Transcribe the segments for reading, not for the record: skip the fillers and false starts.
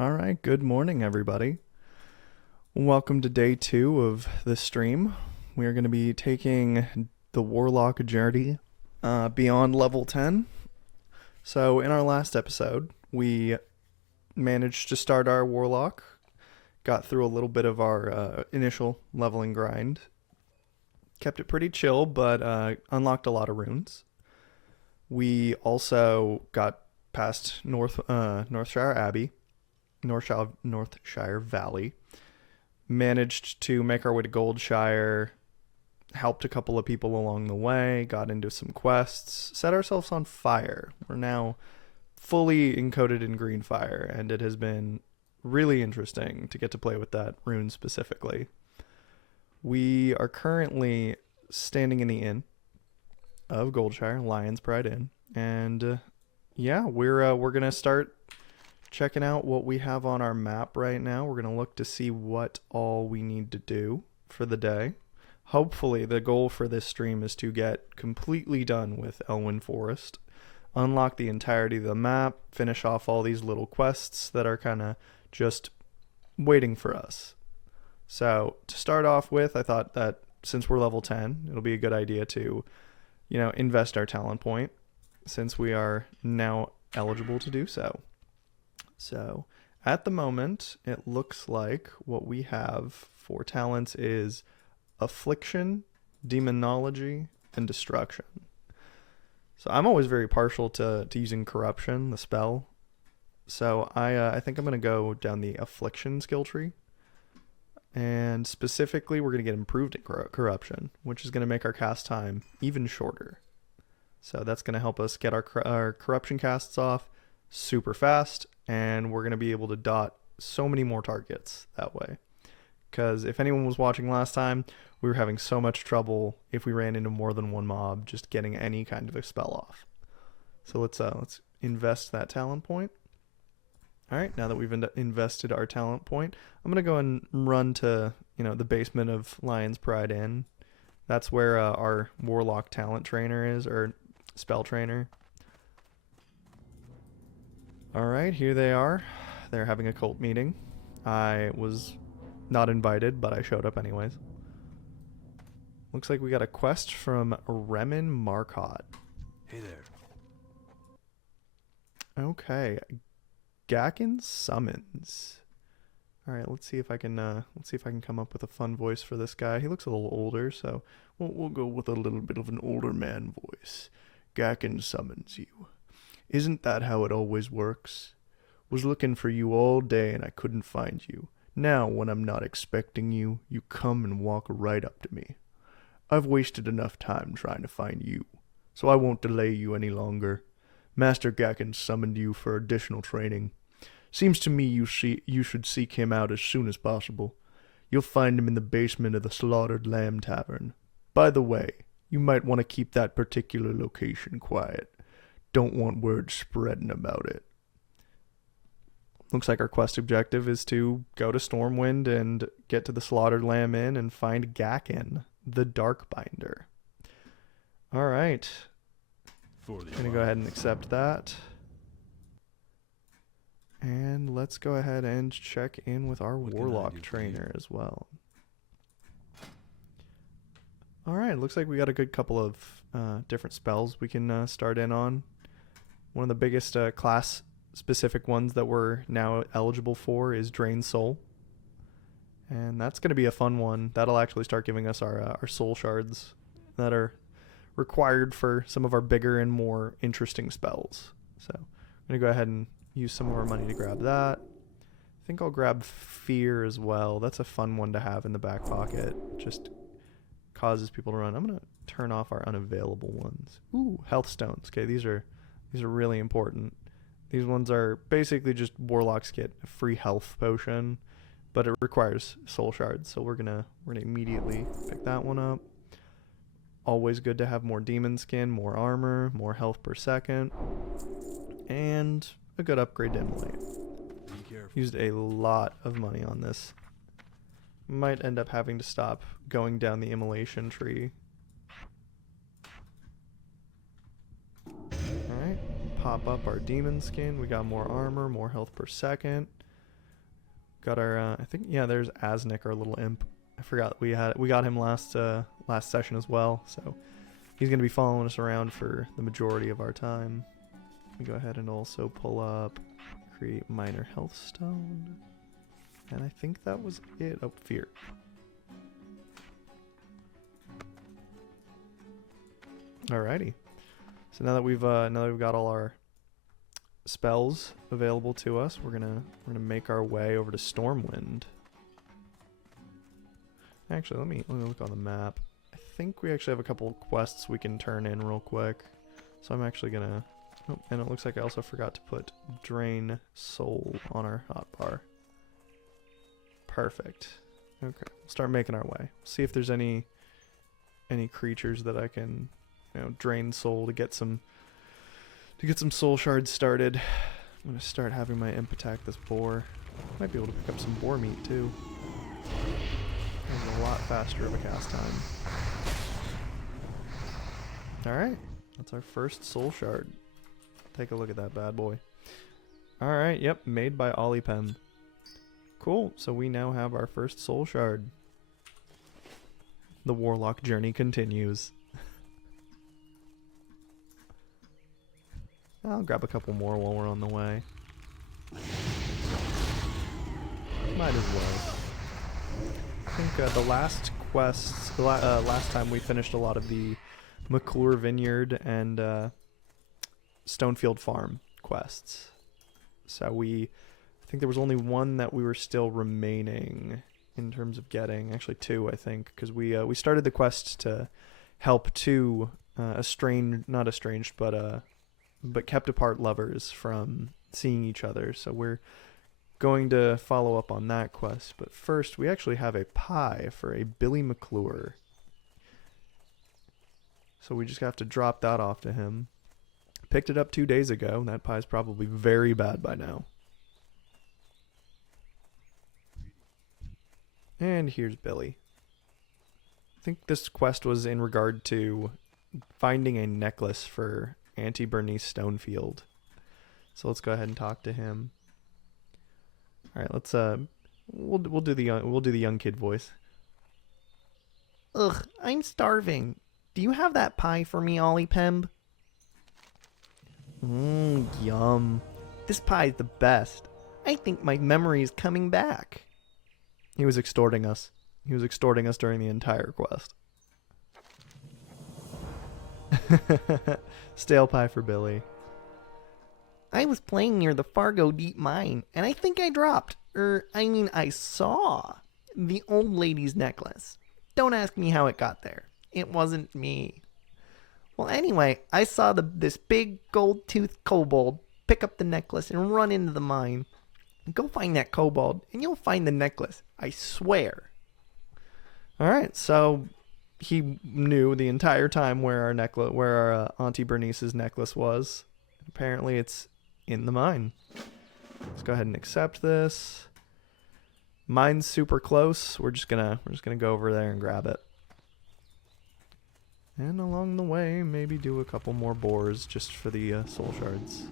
All right, good morning, everybody. Welcome to day 2 of this stream. We are going to be taking the Warlock journey beyond level 10. So, in our last episode, we managed to start our Warlock, got through a little bit of our initial leveling grind, kept it pretty chill, but unlocked a lot of runes. We also got past Northshire Abbey, Northshire Valley, managed to make our way to Goldshire, helped a couple of people along the way, got into some quests, set ourselves on fire. We're now fully encoded in green fire, and it has been really interesting to get to play with that rune specifically. We are currently standing in the inn of Goldshire, Lion's Pride Inn, and yeah, we're gonna start checking out what we have on our map right now. We're going to look to see what all we need to do for the day. Hopefully, the goal for this stream is to get completely done with Elwyn Forest, unlock the entirety of the map, finish off all these little quests that are kind of just waiting for us. So, to start off with, I thought that since we're level 10, it'll be a good idea to, invest our talent point since we are now eligible to do so. So at the moment, it looks like what we have for talents is Affliction, Demonology, and Destruction. So I'm always very partial to using Corruption, the spell. So I think I'm going to go down the Affliction skill tree. And specifically, we're going to get improved Corruption, which is going to make our cast time even shorter. So that's going to help us get our Corruption casts off super fast, and we're going to be able to dot so many more targets that way. Because if anyone was watching last time, we were having so much trouble if we ran into more than one mob just getting any kind of a spell off. So let's invest that talent point. All right, now that we've invested our talent point, I'm going to go and run to the basement of Lion's Pride Inn. That's where our Warlock talent trainer is, or spell trainer. Alright, here they are. They're having a cult meeting. I was not invited, but I showed up anyways. Looks like we got a quest from Remen Marcotte. Hey there. Okay. Gakken Summons. Alright, let's see if I can come up with a fun voice for this guy. He looks a little older, so we'll go with a little bit of an older man voice. Gakken summons you. Isn't that how it always works? Was looking for you all day and I couldn't find you. Now, when I'm not expecting you, you come and walk right up to me. I've wasted enough time trying to find you, so I won't delay you any longer. Master Gakken summoned you for additional training. Seems to me you should seek him out as soon as possible. You'll find him in the basement of the Slaughtered Lamb Tavern. By the way, you might want to keep that particular location quiet. Don't want word spreading about it. Looks like our quest objective is to go to Stormwind and get to the Slaughtered Lamb Inn and find Gakken, the Darkbinder. Alright. I'm going to go ahead and accept that. And let's go ahead and check in with our Warlock trainer as well. Alright, looks like we got a good couple of different spells we can start in on. One of the biggest class-specific ones that we're now eligible for is Drain Soul. And that's going to be a fun one. That'll actually start giving us our soul shards that are required for some of our bigger and more interesting spells. So I'm going to go ahead and use some of our money to grab that. I think I'll grab Fear as well. That's a fun one to have in the back pocket. Just causes people to run. I'm going to turn off our unavailable ones. Ooh, health stones. Okay, these are really important. These ones are basically just warlocks get a free health potion, but it requires soul shards. So we're gonna immediately pick that one up. Always good to have more demon skin, more armor, more health per second, and a good upgrade to Immolate. Used a lot of money on this. Might end up having to stop going down the immolation tree. Alright, pop up our demon skin. We got more armor, more health per second. Got our, I think, yeah, there's Asnik, our little imp. I forgot we got him last session as well, so he's gonna be following us around for the majority of our time. We go ahead and also pull up, create minor health stone, and I think that was it. Oh, fear. Alrighty. So now that we've got all our spells available to us, we're gonna make our way over to Stormwind. Actually, let me look on the map. I think we actually have a couple quests we can turn in real quick. So I'm actually gonna. Oh, and it looks like I also forgot to put Drain Soul on our hotbar. Perfect. Okay, we'll start making our way. See if there's any creatures that I can, drain soul to get some soul shards started. I'm gonna start having my imp attack this boar. Might be able to pick up some boar meat too. It's a lot faster of a cast time. Alright, that's our first soul shard. Take a look at that bad boy. Alright, yep, made by OllyPem. Cool, so we now have our first soul shard. The Warlock journey continues. I'll grab a couple more while we're on the way. Might as well. I think the last quests, last time we finished a lot of the McClure Vineyard and Stonefield Farm quests. So I think there was only one that we were still remaining in terms of getting. Actually, two, I think, because we started the quest to help two not estranged, but kept apart lovers from seeing each other. So we're going to follow up on that quest. But first, we actually have a pie for a Billy McClure. So we just have to drop that off to him. Picked it up 2 days ago. That pie's probably very bad by now. And here's Billy. I think this quest was in regard to finding a necklace for Auntie Bernice Stonefield. So let's go ahead and talk to him. All right, let's we'll do the young kid voice. Ugh, I'm starving. Do you have that pie for me, OllyPem? Yum. This pie's the best. I think my memory is coming back. He was extorting us. He was extorting us during the entire quest. Stale pie for Billy. I was playing near the Fargo Deep Mine, and I think I dropped, I saw the old lady's necklace. Don't ask me how it got there. It wasn't me. Well, anyway, I saw this big gold-toothed kobold pick up the necklace and run into the mine. Go find that kobold, and you'll find the necklace. I swear. All right, so he knew the entire time where our Auntie Bernice's necklace was. Apparently, it's in the mine. Let's go ahead and accept this. Mine's super close. We're just gonna go over there and grab it. And along the way, maybe do a couple more boars just for the soul shards.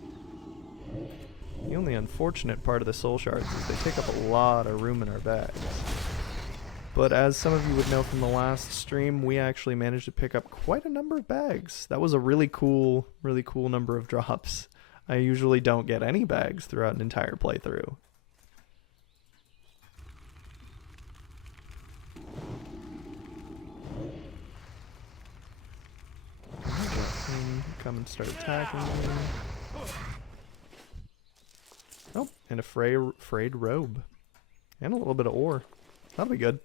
The only unfortunate part of the soul shards is they take up a lot of room in our bags. But as some of you would know from the last stream, we actually managed to pick up quite a number of bags. That was a really cool number of drops. I usually don't get any bags throughout an entire playthrough. Come and start attacking me. Oh, and a frayed robe. And a little bit of ore. That'll be good.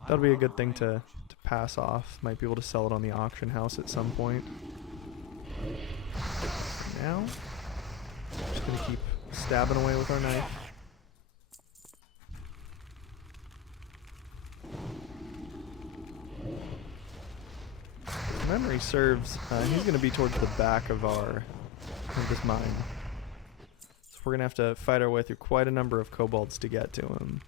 That'll be a good thing to pass off. Might be able to sell it on the auction house at some point. For now, just gonna keep stabbing away with our knife. If memory serves, he's gonna be towards the back of this mine. So we're gonna have to fight our way through quite a number of kobolds to get to him.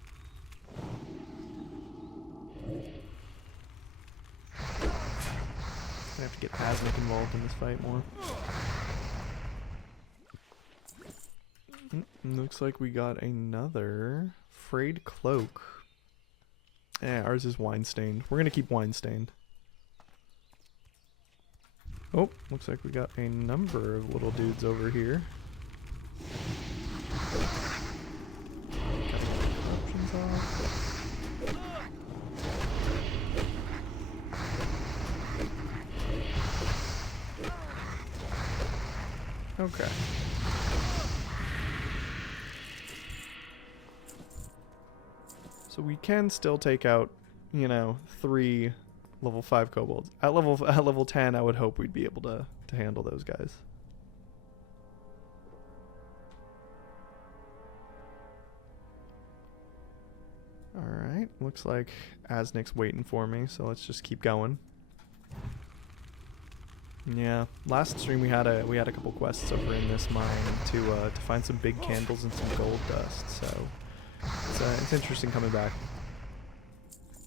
I have to get Asnik involved in this fight more. Looks like we got another frayed cloak. Ours is wine stained. We're gonna keep wine stained. Oh, looks like we got a number of little dudes over here. Gotta get the corruptions off. Okay. So we can still take out, you know, 3 level 5 kobolds. At level 10, I would hope we'd be able to handle those guys. Alright, looks like Asnik's waiting for me, so let's just keep going. Yeah, last stream we had a couple quests over in this mine to find some big candles and some gold dust, so it's interesting coming back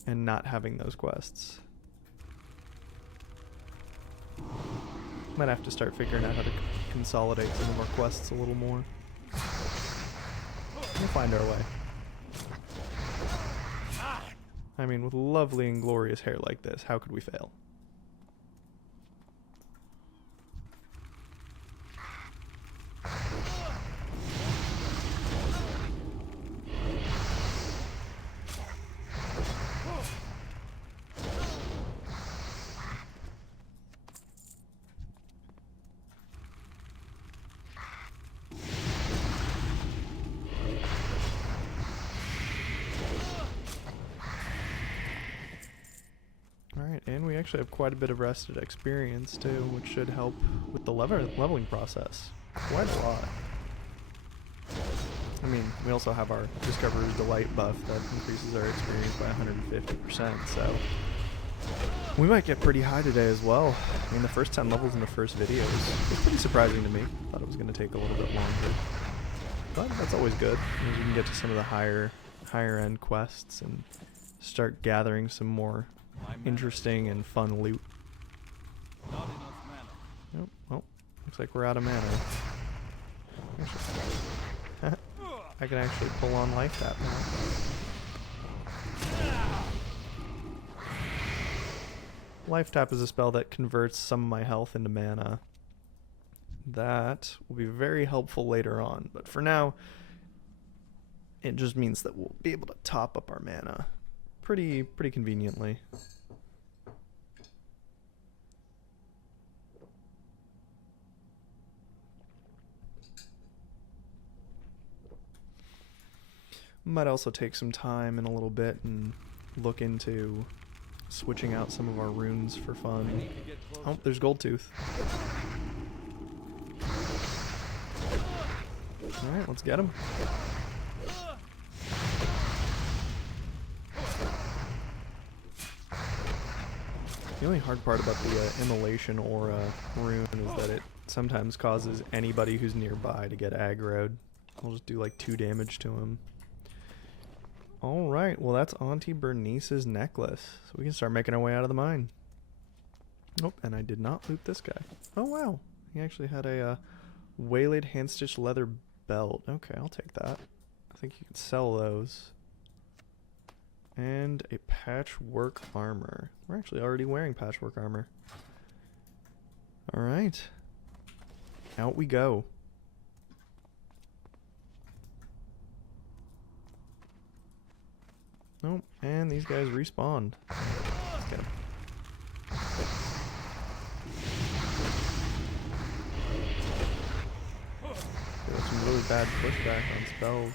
and not having those quests. Might have to start figuring out how to consolidate some of our quests a little more. We'll find our way. I mean, with lovely and glorious hair like this, how could we fail? And we actually have quite a bit of rested experience too, which should help with the leveling process. Quite a lot. I mean, we also have our Discoverer's Delight buff that increases our experience by 150%, so we might get pretty high today as well. I mean, the first 10 levels in the first video was pretty surprising to me. Thought it was going to take a little bit longer. But that's always good, because you can get to some of the higher end quests and start gathering some more interesting and fun loot. Oh, well, looks like we're out of mana. I can actually pull on Life Tap now. Life Tap is a spell that converts some of my health into mana. That will be very helpful later on, but for now, it just means that we'll be able to top up our mana pretty conveniently. Might also take some time in a little bit and look into switching out some of our runes for fun. Oh, there's Goldtooth. Alright, let's get him. The only hard part about the Immolation Aura rune is that it sometimes causes anybody who's nearby to get aggroed. I'll just do like 2 damage to him. Alright, well that's Auntie Bernice's necklace. So we can start making our way out of the mine. Nope, and I did not loot this guy. Oh wow, he actually had a waylaid hand-stitched leather belt. Okay, I'll take that. I think you can sell those. And a patchwork armor. We're actually already wearing patchwork armor. Alright. Out we go. Nope, and these guys respawned. Let's get 'em. There was some really bad pushback on spells.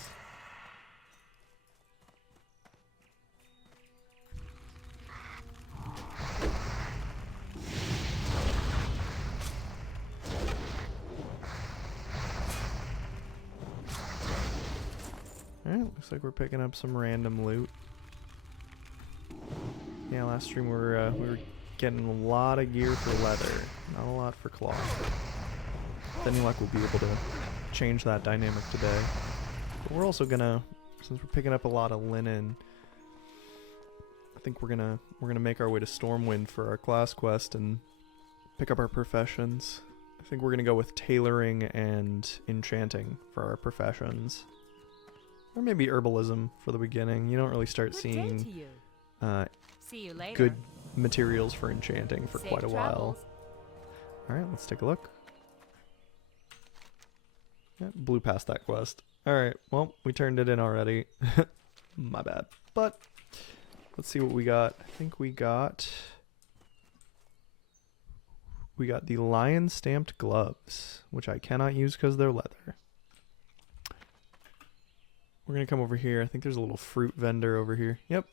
Alright, looks like we're picking up some random loot. Yeah, last stream we were getting a lot of gear for leather, not a lot for cloth. With any luck, we'll be able to change that dynamic today. But we're also gonna, since we're picking up a lot of linen, I think we're gonna make our way to Stormwind for our class quest and pick up our professions. I think we're gonna go with tailoring and enchanting for our professions. Or maybe herbalism for the beginning. You don't really start Good day seeing to you. See you later. good materials for enchanting for Safe quite a while. travels. Alright, let's take a look. Yeah, blew past that quest. Alright, well, we turned it in already. My bad. But, let's see what we got. I think we got the lion stamped gloves, which I cannot use because they're leather. We're going to come over here. I think there's a little fruit vendor over here. Yep.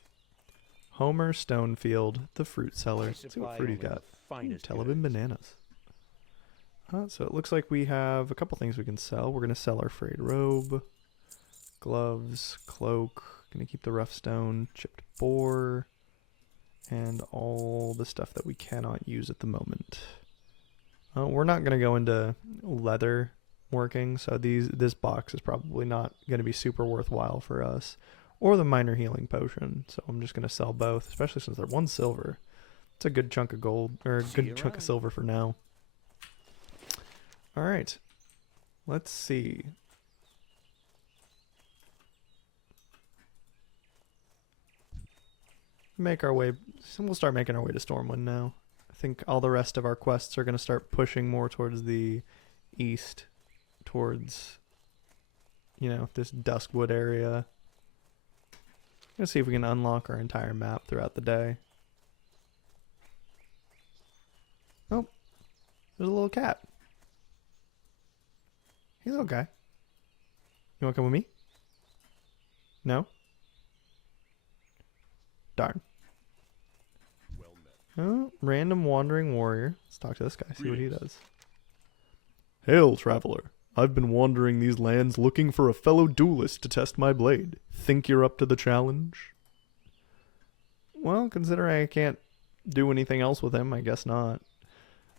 Homer Stonefield, the fruit seller. Let's see what fruit he's got. Telebin bananas. So it looks like we have a couple things we can sell. We're going to sell our frayed robe, gloves, cloak. Going to keep the rough stone, chipped boar, and all the stuff that we cannot use at the moment. We're not going to go into leather working, so this box is probably not going to be super worthwhile for us. Or the minor healing potion, so I'm just going to sell both, especially since they're 1 silver. It's a good chunk of gold, or a good chunk of silver for now. Alright, let's see. We'll start making our way to Stormwind now. I think all the rest of our quests are going to start pushing more towards the east, towards, you know, this Duskwood area. Let's see if we can unlock our entire map throughout the day. Oh, there's a little cat. He's okay. You want to come with me? No? Darn. Oh, random wandering warrior. Let's talk to this guy, see what he does. Hail, traveler. I've been wandering these lands looking for a fellow duelist to test my blade. Think you're up to the challenge? Well, considering I can't do anything else with him, I guess not.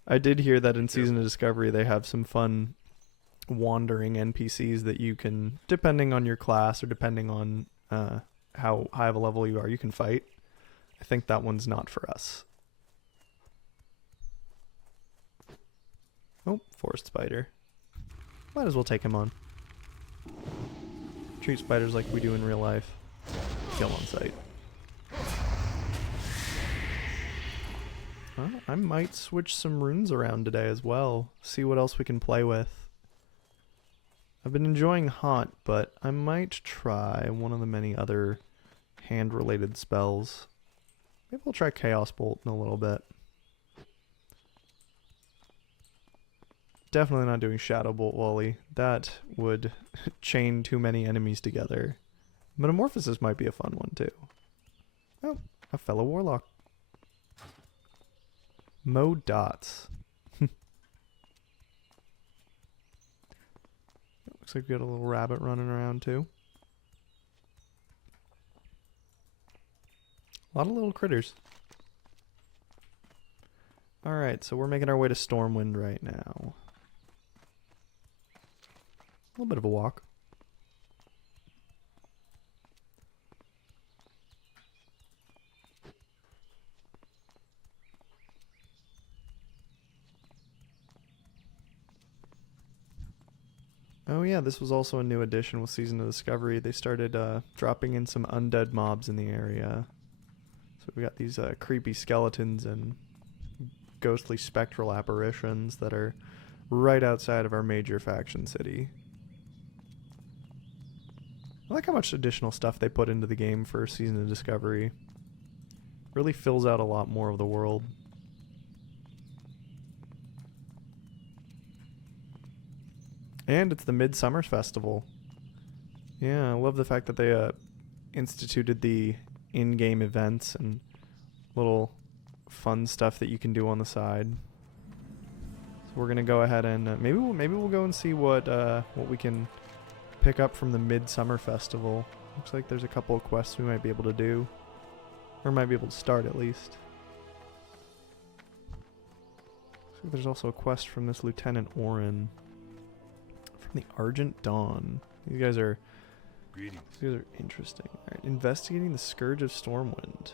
I did hear that in Season of Discovery they have some fun wandering NPCs that you can, depending on your class or depending on how high of a level you are, you can fight. I think that one's not for us. Oh, forest spider. Might as well take him on. Treat spiders like we do in real life. Kill on sight. I might switch some runes around today as well. See what else we can play with. I've been enjoying Haunt, but I might try one of the many other hand-related spells. Maybe we'll try Chaos Bolt in a little bit. Definitely not doing Shadow Bolt, Wally. That would chain too many enemies together. Metamorphosis might be a fun one, too. Oh, a fellow Warlock. Mow dots. Looks like we got a little rabbit running around, too. A lot of little critters. Alright, so we're making our way to Stormwind right now. A little bit of a walk. Oh yeah, this was also a new addition with Season of Discovery. They started dropping in some undead mobs in the area. So we got these creepy skeletons and ghostly spectral apparitions that are right outside of our major faction city. I like how much additional stuff they put into the game for Season of Discovery. Really fills out a lot more of the world. And it's the Midsummer Festival. Yeah, I love the fact that they instituted the in-game events and little fun stuff that you can do on the side. So we're gonna go ahead and maybe we'll go and see what we can pick up from the Midsummer Festival. Looks like there's a couple of quests we might be able to do, or might be able to start at least. Looks like there's also a quest from this Lieutenant Orin from the Argent Dawn. These guys are interesting. All right, investigating the Scourge of Stormwind.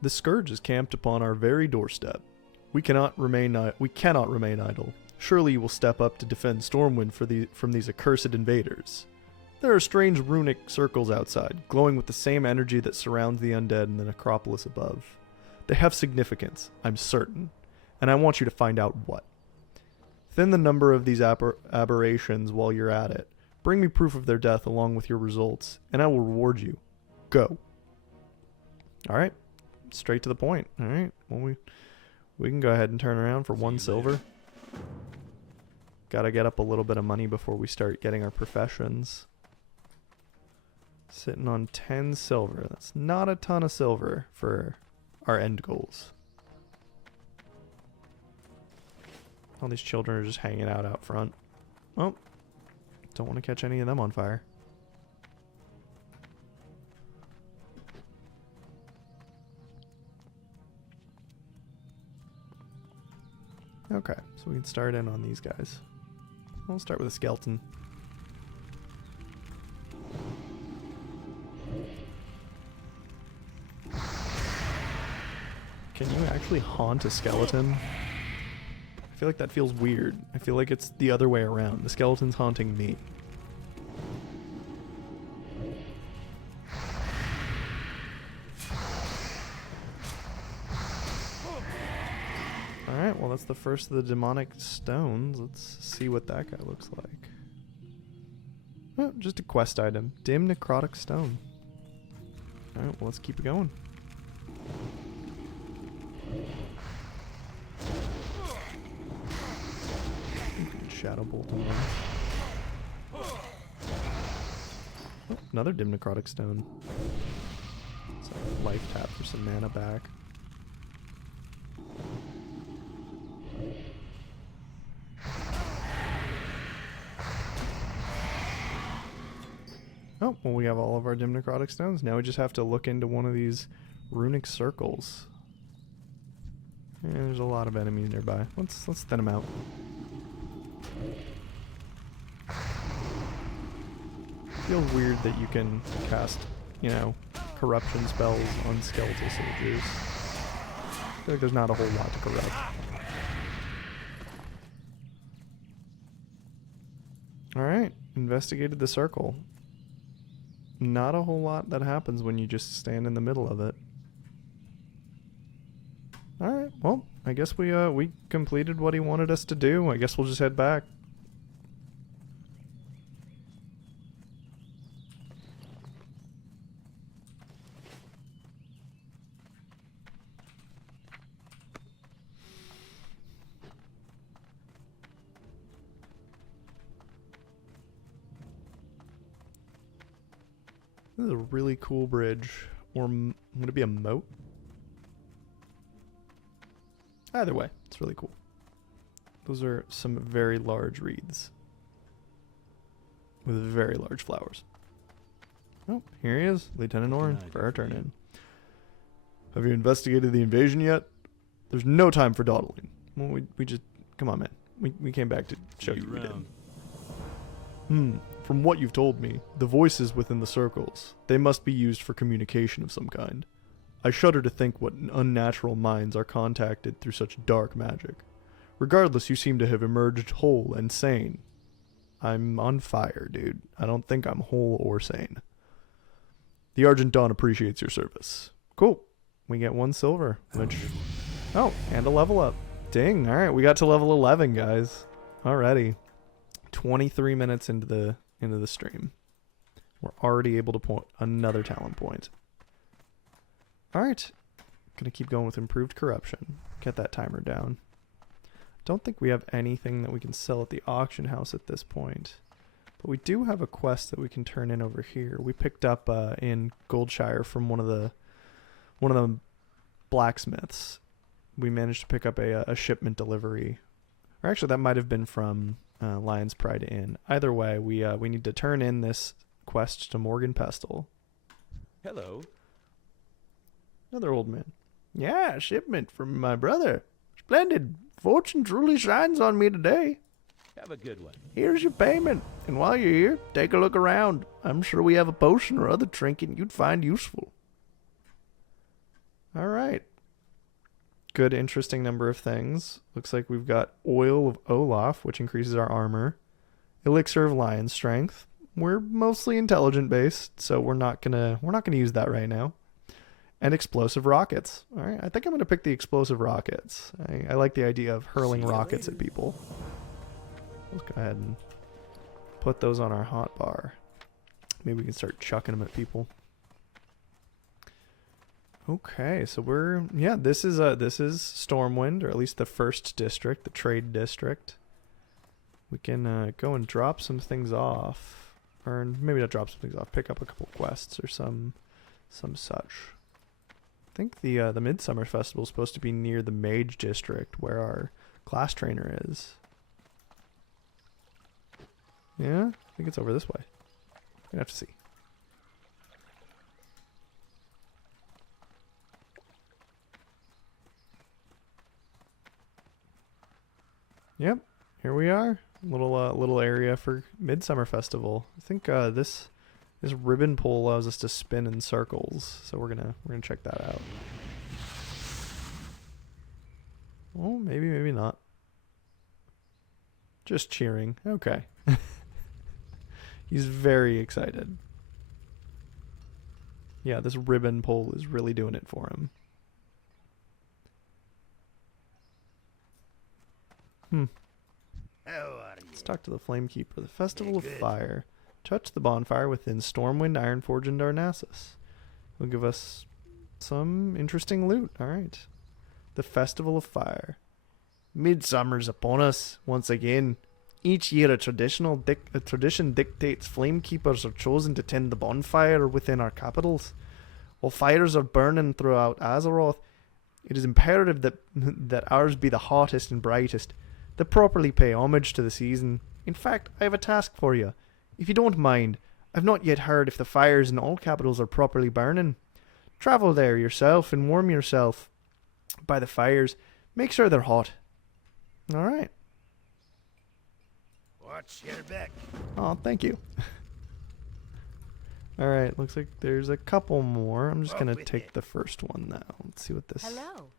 The Scourge is camped upon our very doorstep. We cannot remain idle. Surely you will step up to defend Stormwind from these accursed invaders. There are strange runic circles outside, glowing with the same energy that surrounds the undead in the necropolis above. They have significance, I'm certain, and I want you to find out what. Thin the number of these aberrations while you're at it. Bring me proof of their death along with your results, and I will reward you. Go. Alright. Straight to the point. Alright. Well, we can go ahead and turn around for 1 silver. Gotta get up a little bit of money before we start getting our professions. Sitting on 10 silver. That's not a ton of silver for our end goals. All these children are just hanging out front. Oh. Don't want to catch any of them on fire. Okay, so we can start in on these guys. We'll start with a skeleton. Can you actually haunt a skeleton? I feel like that feels weird. I feel like it's the other way around. The skeleton's haunting me. Alright, well that's the first of the demonic stones. Let's see what that guy looks like. Oh, just a quest item. Dim necrotic stone. Alright, well let's keep it going. Shadow bolt on them. Oh, another dim necrotic stone. So life tap for some mana back. Oh, well we have all of our dim necrotic stones. Now we just have to look into one of these runic circles. Yeah, there's a lot of enemies nearby. Let's thin them out. Feels weird that you can cast, you know, corruption spells on skeletal soldiers. I feel like there's not a whole lot to corrupt. Alright, investigated the circle. Not a whole lot that happens when you just stand in the middle of it. Alright, well, I guess we completed what he wanted us to do. I guess we'll just head back. This is a really cool bridge. Or would it be a moat? Either way, it's really cool. Those are some very large reeds. With very large flowers. Oh, here he is, Lieutenant Orin, for our turn in. Have you investigated the invasion yet? There's no time for dawdling. Well, we just... Come on, man. We came back to show you we did. From what you've told me, the voices within the circles, they must be used for communication of some kind. I shudder to think what unnatural minds are contacted through such dark magic. Regardless, you seem to have emerged whole and sane. I'm on fire, dude. I don't think I'm whole or sane. The Argent Dawn appreciates your service. Cool. We get 1 silver, which... Oh, and a level up. Ding. Alright, we got to level 11, guys. Alrighty. 23 minutes into the stream. We're already able to point another talent point. Alright. Gonna keep going with improved corruption. Get that timer down. Don't think we have anything that we can sell at the auction house at this point. But we do have a quest that we can turn in over here. We picked up in Goldshire from one of the blacksmiths. We managed to pick up a shipment delivery. Or actually that might have been from Lion's Pride Inn. Either way, we need to turn in this quest to Morgan Pestle. Hello. Another old man. Yeah, shipment from my brother. Splendid. Fortune truly shines on me today. Have a good one. Here's your payment. And while you're here, take a look around. I'm sure we have a potion or other trinket you'd find useful. All right. good, interesting number of things. Looks like we've got Oil of Olaf, which increases our armor. Elixir of Lion Strength. We're mostly intelligent based, so we're not gonna use that right now. And explosive rockets. All right, I think I'm gonna pick the explosive rockets. I like the idea of hurling rockets at people. Let's go ahead and put those on our hotbar. Maybe we can start chucking them at people. Okay, so this is Stormwind, or at least the first district, the trade district. We can go and drop some things off, or maybe not drop some things off. Pick up a couple quests or some such. I think the Midsummer Festival is supposed to be near the Mage District, where our class trainer is. Yeah, I think it's over this way. We're gonna have to see. Yep, here we are. Little area for Midsummer Festival. I think this ribbon pole allows us to spin in circles, so we're gonna check that out. Well, maybe not. Just cheering. Okay. He's very excited. Yeah, this ribbon pole is really doing it for him. Let's talk to the Flamekeeper. The Festival of Fire. Touch the bonfire within Stormwind, Ironforge, and Darnassus. Will give us some interesting loot. Alright. The Festival of Fire. Midsummer's upon us once again. Each year a tradition dictates Flamekeepers are chosen to tend the bonfire within our capitals. While fires are burning throughout Azeroth, it is imperative that ours be the hottest and brightest, that properly pay homage to the season. In fact, I have a task for you. If you don't mind, I've not yet heard if the fires in all capitals are properly burning. Travel there yourself and warm yourself by the fires. Make sure they're hot. Alright. Watch your back. Oh, thank you. Alright, looks like there's a couple more. I'm just gonna take the first one now. Let's see what this... Hello.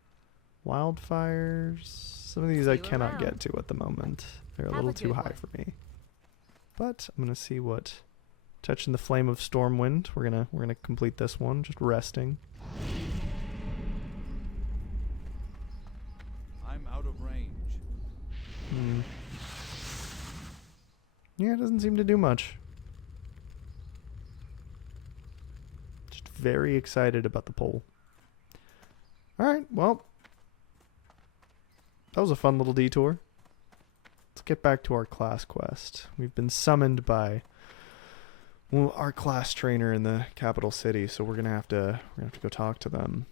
Wildfires. Some of these I cannot get to at the moment. They're a little too high for me. But I'm gonna see what... Touching the Flame of Stormwind. We're gonna complete this one. Just resting. I'm out of range. Yeah, it doesn't seem to do much. Just very excited about the poll. Alright, well. That was a fun little detour. Let's get back to our class quest. We've been summoned by our class trainer in the capital city, so we're gonna have to go talk to them.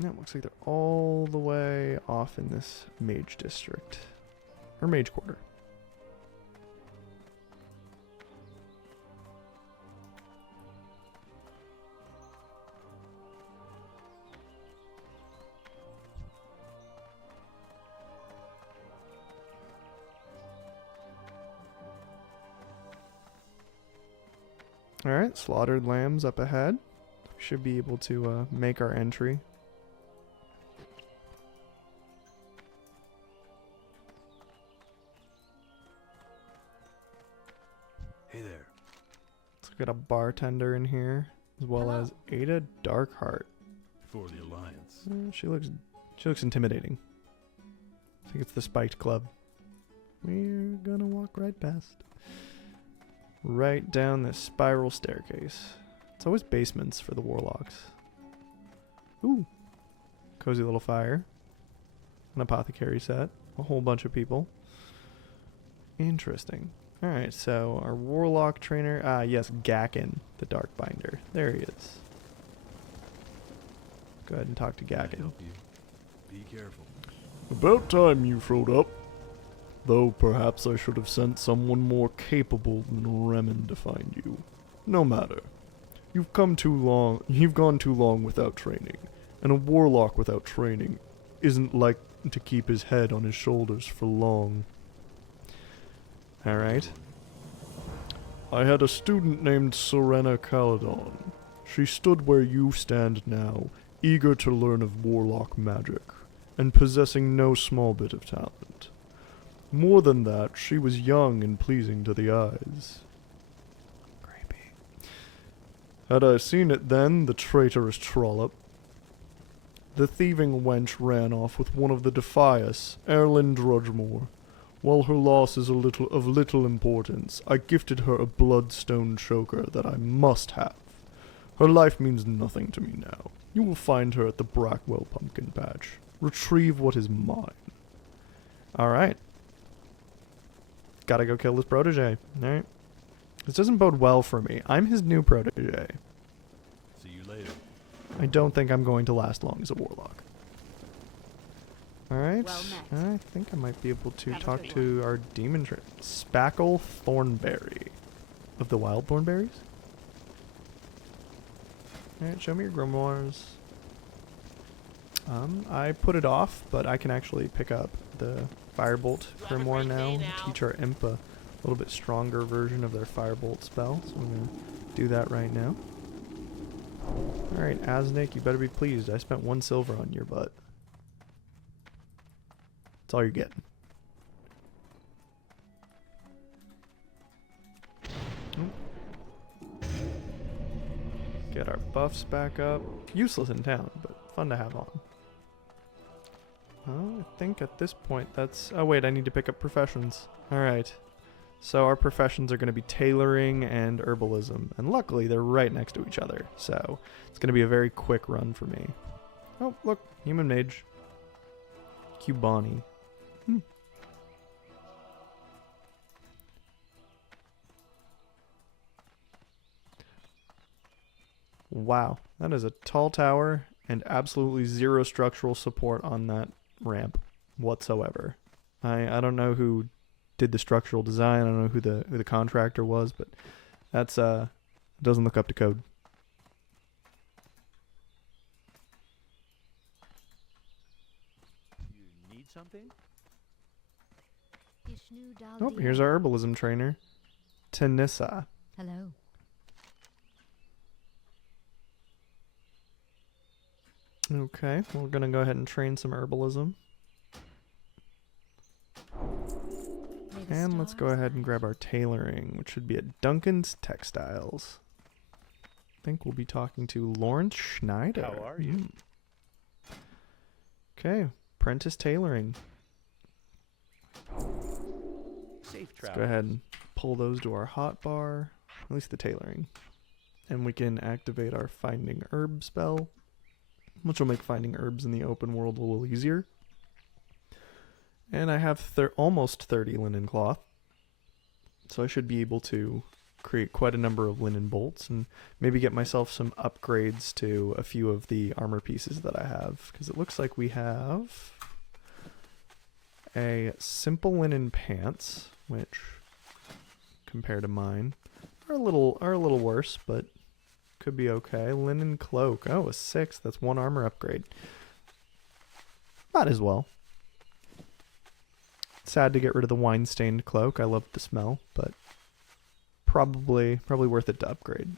Yeah, it looks like they're all the way off in this Mage District. Or Mage Quarter. Alright, slaughtered lambs up ahead. We should be able to make our entry. Hey there. Let's get a bartender in here, as well as Ada Darkheart. For the Alliance. She looks intimidating. I think it's the Spiked Club. We're gonna walk right past. Right down this spiral staircase. It's always basements for the Warlocks. Ooh. Cozy little fire. An apothecary set. A whole bunch of people. Interesting. Alright, so our Warlock trainer. Yes, Gakken, the Darkbinder. There he is. Go ahead and talk to Can I Gakken. help you? Be careful. About time you showed up. Though perhaps I should have sent someone more capable than Remen to find you. No matter. You've gone too long without training, and a warlock without training isn't like to keep his head on his shoulders for long. Alright. I had a student named Serena Caledon. She stood where you stand now, eager to learn of Warlock magic, and possessing no small bit of talent. More than that, she was young and pleasing to the eyes. Creepy. Had I seen it then, the traitorous trollop. The thieving wench ran off with one of the Defias, Erlyn Drudgemore. While her loss is of little importance, I gifted her a bloodstone choker that I must have. Her life means nothing to me now. You will find her at the Brackwell pumpkin patch. Retrieve what is mine. Alright. Gotta go kill this protege. Alright. This doesn't bode well for me. I'm his new protege. See you later. I don't think I'm going to last long as a warlock. Alright. Well met. I think I might be able to Have a talk good to our demon Spackle Thornberry. Of the wild thornberries? Alright, show me your grimoires. I put it off, but I can actually pick up the Firebolt grimoire now and teach our imp a little bit stronger version of their Firebolt spell. So I'm going to do that right now. Alright, Aznik, you better be pleased. I spent 1 silver on your butt. That's all you're getting. Get our buffs back up. Useless in town, but fun to have on. I think at this point that's... Oh wait, I need to pick up professions. Alright. So our professions are going to be tailoring and herbalism. And luckily they're right next to each other. So it's going to be a very quick run for me. Oh, look. Human mage. Cubani. Wow, that is a tall tower and absolutely zero structural support on that ramp whatsoever. I don't know who did the structural design. I don't know who the contractor was, but that's doesn't look up to code. You need something? Oh, here's our herbalism trainer, Tanissa. Hello. Okay, we're gonna go ahead and train some herbalism. And let's go ahead and grab our tailoring, which should be at Duncan's Textiles. I think we'll be talking to Lawrence Schneider. How are you? Okay, Prentice Tailoring. Safe Let's go ahead and pull those to our hotbar, at least the tailoring. And we can activate our Finding Herb spell, which will make finding herbs in the open world a little easier. And I have almost 30 linen cloth, so I should be able to create quite a number of linen bolts and maybe get myself some upgrades to a few of the armor pieces that I have, because it looks like we have a simple linen pants, which compared to mine are a little worse, but could be okay. Linen cloak. Oh, a 6. That's 1 armor upgrade. Might as well. Sad to get rid of the wine-stained cloak. I love the smell, but probably worth it to upgrade.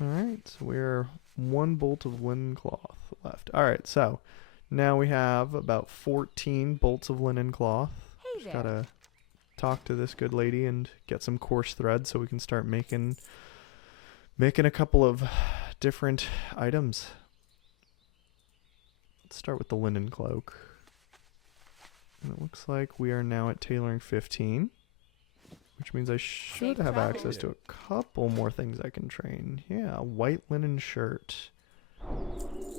Alright, so we're 1 bolt of linen cloth left. Alright, so now we have about 14 bolts of linen cloth. Hey Just there. gotta talk to this good lady and get some coarse thread so we can start making a couple of different items. Let's start with the linen cloak. And it looks like we are now at tailoring 15, which means I should Safe have travel. access to a couple more things I can train. Yeah, a white linen shirt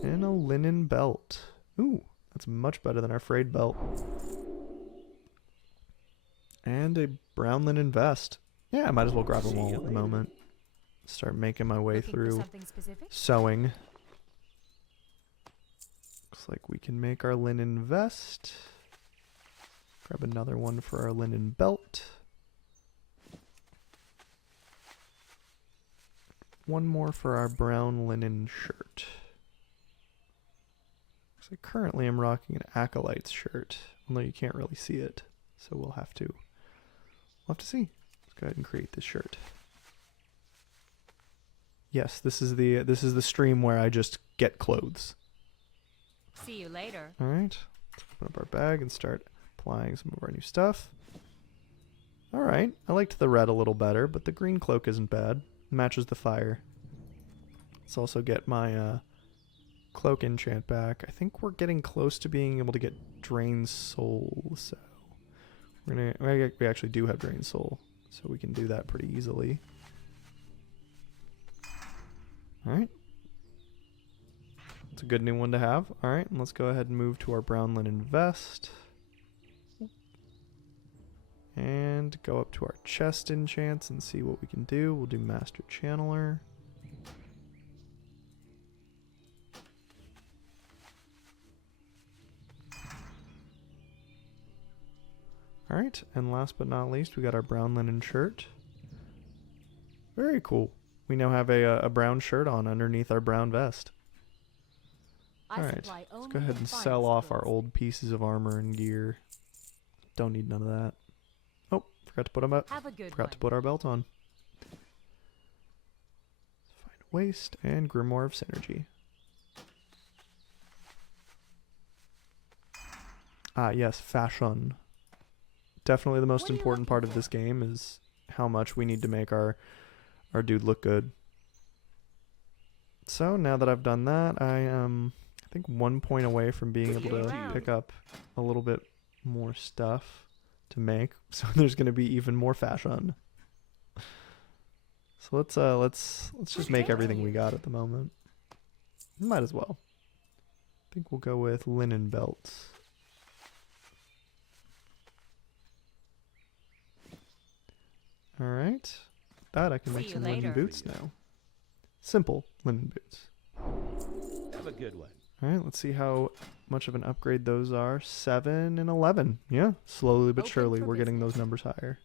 and a linen belt. Ooh, that's much better than our frayed belt. And a brown linen vest. Yeah, I might as well grab them all at the moment. Start making my way Looking for through something specific? sewing. Looks like we can make our linen vest. Grab another one for our linen belt. One more for our brown linen shirt. So currently I'm rocking an Acolyte's shirt Although you can't really see it. So we'll have to see. Let's go ahead and create this shirt. Yes, this is the stream where I just get clothes. See you later. Alright. Let's open up our bag and start applying some of our new stuff. Alright. I liked the red a little better, but the green cloak isn't bad. Matches the fire. Let's also get my cloak enchant back. I think we're getting close to being able to get Drain Soul, so we actually do have Drain Soul, so we can do that pretty easily. Alright. It's a good new one to have. Alright, and let's go ahead and move to our brown linen vest. And go up to our chest enchants and see what we can do. We'll do Master Channeler. Alright, and last but not least, we got our brown linen shirt. Very cool. We now have a brown shirt on underneath our brown vest. Alright, let's go ahead and sell off our old pieces of armor and gear. Don't need none of that. Oh, forgot to put them up. Forgot to put our belt on. Find waste and Grimoire of Synergy. Ah, yes, fashion. Definitely the most important part of this game is how much we need to make our dude look good. So now that I've done that, I am I think 1 point away from being able to pick up a little bit more stuff to make. So there's going to be even more fashion. So let's just make everything we got at the moment. Might as well. I think we'll go with linen belts. Alright. That I can make some linen boots now. Simple linen boots. Have a good one. Alright, let's see how much of an upgrade those are. 7 and 11. Yeah, slowly but surely we're getting those numbers higher.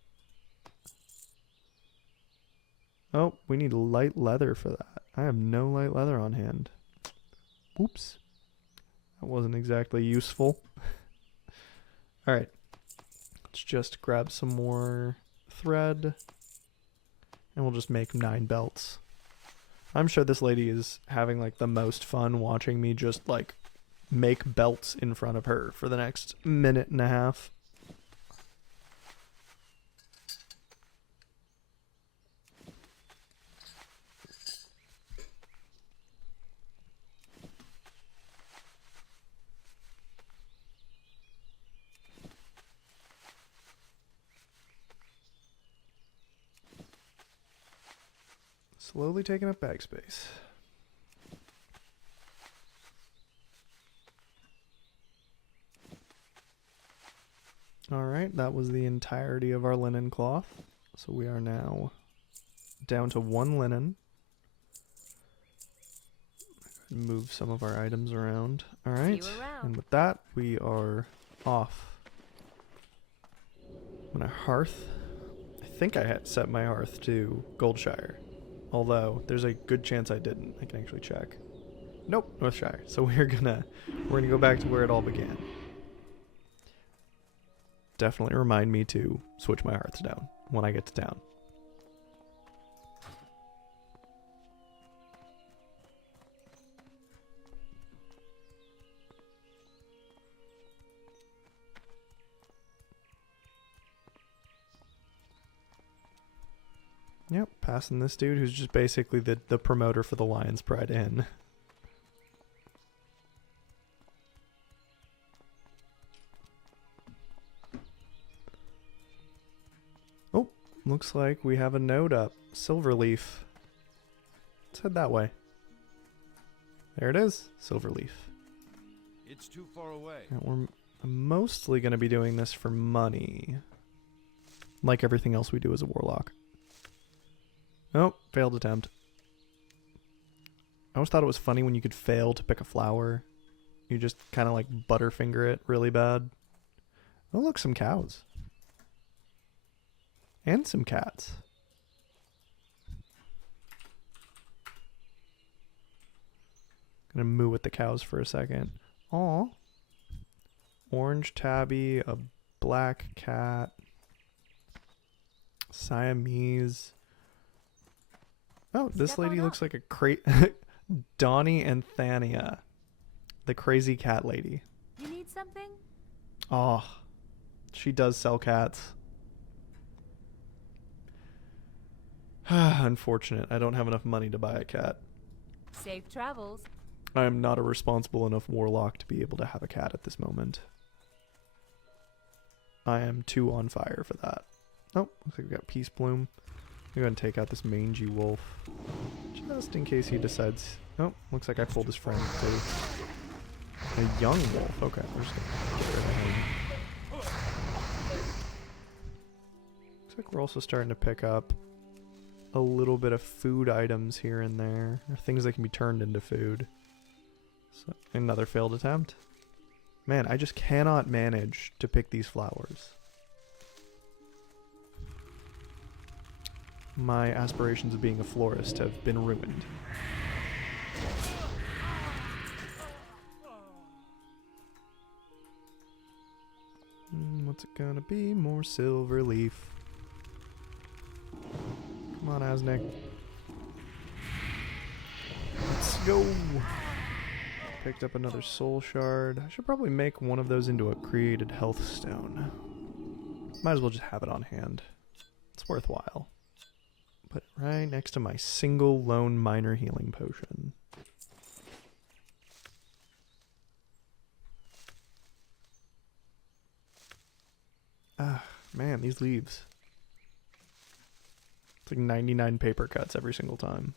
Oh, we need light leather for that. I have no light leather on hand. Oops. That wasn't exactly useful. Alright. Let's just grab some more thread. And we'll just make 9 belts. I'm sure this lady is having like the most fun watching me just like make belts in front of her for the next minute and a half. Slowly taking up bag space. Alright, that was the entirety of our linen cloth. So we are now down to 1 linen. Move some of our items around. Alright, and with that, we are off. My hearth. I think I had set my hearth to Goldshire. Although, there's a good chance I didn't. I can actually check. Nope, Northshire. So we're gonna go back to where it all began. Definitely remind me to switch my hearths down when I get to town. Yep, passing this dude who's just basically the promoter for the Lion's Pride Inn. Oh, looks like we have a node up. Silverleaf. Let's head that way. There it is, Silverleaf. It's too far away. And we're mostly going to be doing this for money. Like everything else we do as a Warlock. Oh, failed attempt. I always thought it was funny when you could fail to pick a flower. You just kind of like butterfinger it really bad. Oh, look, some cows. And some cats. Gonna moo at the cows for a second. Aw. orange tabby, a black cat, Siamese. Oh, this Step lady on looks like a Donnie and Thania, the crazy cat lady. You need something? Oh, she does sell cats. Unfortunate. I don't have enough money to buy a cat. Safe travels. I am not a responsible enough warlock to be able to have a cat at this moment. I am too on fire for that. Oh, looks like we got Peace Bloom. I'm going to take out this mangy wolf. Just in case he decides... Oh, looks like I pulled his friend too. A young wolf. Okay, we're just going to get rid of him. Looks like we're also starting to pick up a little bit of food items here and there. Or things that can be turned into food. So, another failed attempt. Man, I just cannot manage to pick these flowers. My aspirations of being a florist have been ruined. What's it gonna be? More silver leaf. Come on, Asnick. Let's go. Picked up another soul shard. I should probably make one of those into a created health stone. Might as well just have it on hand. It's worthwhile. Put it right next to my single lone minor healing potion. Ah, man, these leaves. It's like 99 paper cuts every single time.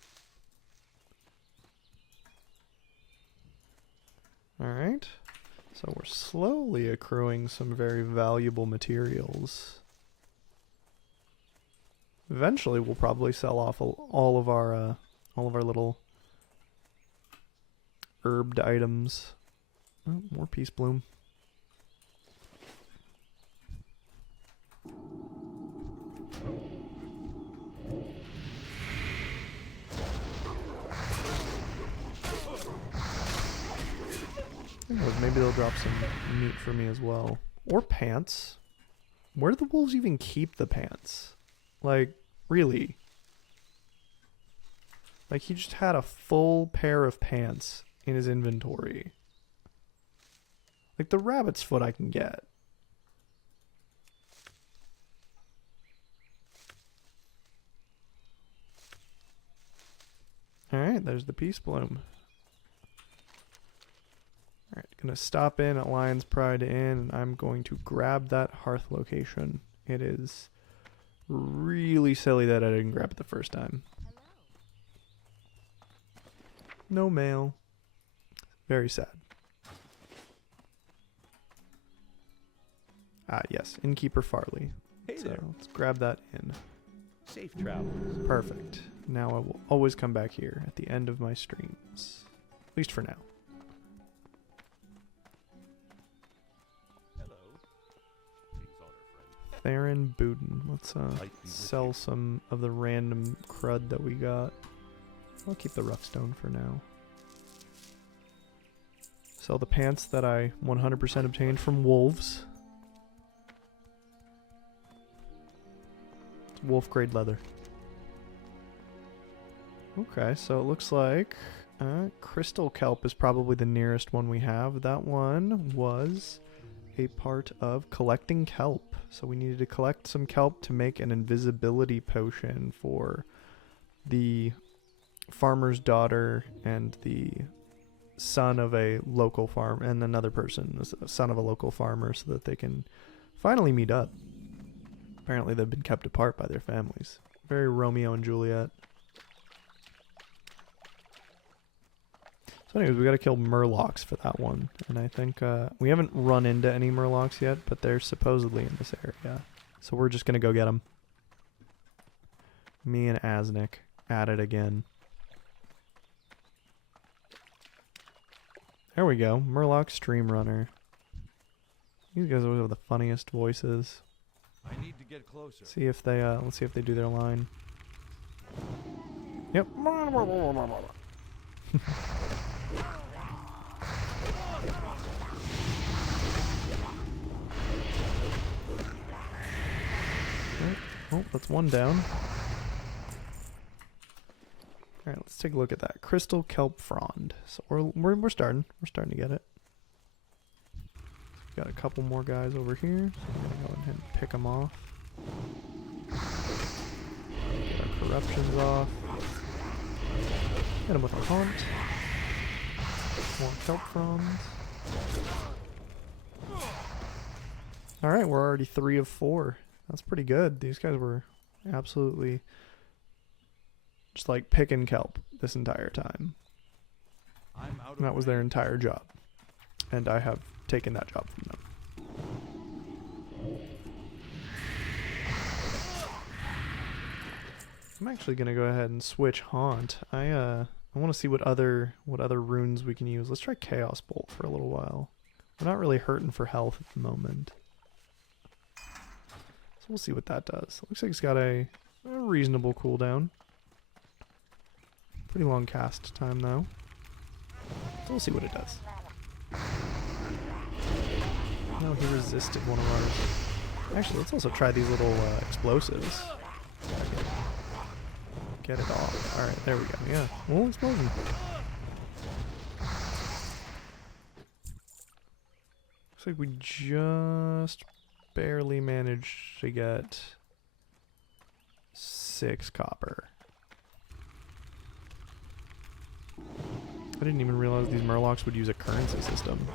Alright. So we're slowly accruing some very valuable materials. Eventually, we'll probably sell off all of our little herbed items. Oh, more Peace Bloom. Who knows, maybe they'll drop some meat for me as well. Or pants. Where do the wolves even keep the pants? Like, really? Like, he just had a full pair of pants in his inventory. Like, the rabbit's foot I can get. Alright, there's the Peace Bloom. Alright, gonna stop in at Lion's Pride Inn, and I'm going to grab that hearth location. It is really silly that I didn't grab it the first time. No mail. Very sad. Ah, yes, Innkeeper Farley. Hey So there. let's grab that in. Safe travels. Perfect. Now I will always come back here at the end of my streams. At least for now. Hello. King's honor, friend. Theron Buden. Let's Might be with sell you. some of the random crud that we got. I'll keep the rough stone for now. Sell the pants that I 100% obtained from wolves. It's wolf grade leather. Okay, so it looks like crystal kelp is probably the nearest one we have. That one was a part of collecting kelp. So we needed to collect some kelp to make an invisibility potion for the farmer's daughter and the son of a local farm, and another person, the son of a local farmer, so that they can finally meet up. Apparently they've been kept apart by their families. Very Romeo and Juliet. So anyways, we gotta kill murlocs for that one. And I think, we haven't run into any murlocs yet, but they're supposedly in this area. So we're just gonna go get them. Me and Asnick at it again. There we go. Murloc Stream Runner. These guys always have the funniest voices. I need to get closer. See if they, let's see if they do their line. Yep. Oh, that's one down. Alright, let's take a look at that. Crystal Kelp Frond. So we're starting. We're starting to get it. Got a couple more guys over here. So I'm gonna go ahead and pick them off. Get our corruptions off. Hit them with a haunt. More kelp fronds. Alright, we're already 3 of 4. That's pretty good. These guys were absolutely just like picking kelp this entire time. I'm out of That was their range. entire job. And I have taken that job from them. I'm actually gonna go ahead and switch haunt. I want to see what other runes we can use. Let's try Chaos Bolt for a little while. We're not really hurting for health at the moment. So we'll see what that does. Looks like it's got a reasonable cooldown. Pretty long cast time though. So we'll see what it does. No, he resisted one of ours. Actually, let's also try these little explosives. Get it off. Alright, there we go. Yeah, whole explosion. Looks like we just barely managed to get 6 copper. I didn't even realize these Murlocs would use a currency system.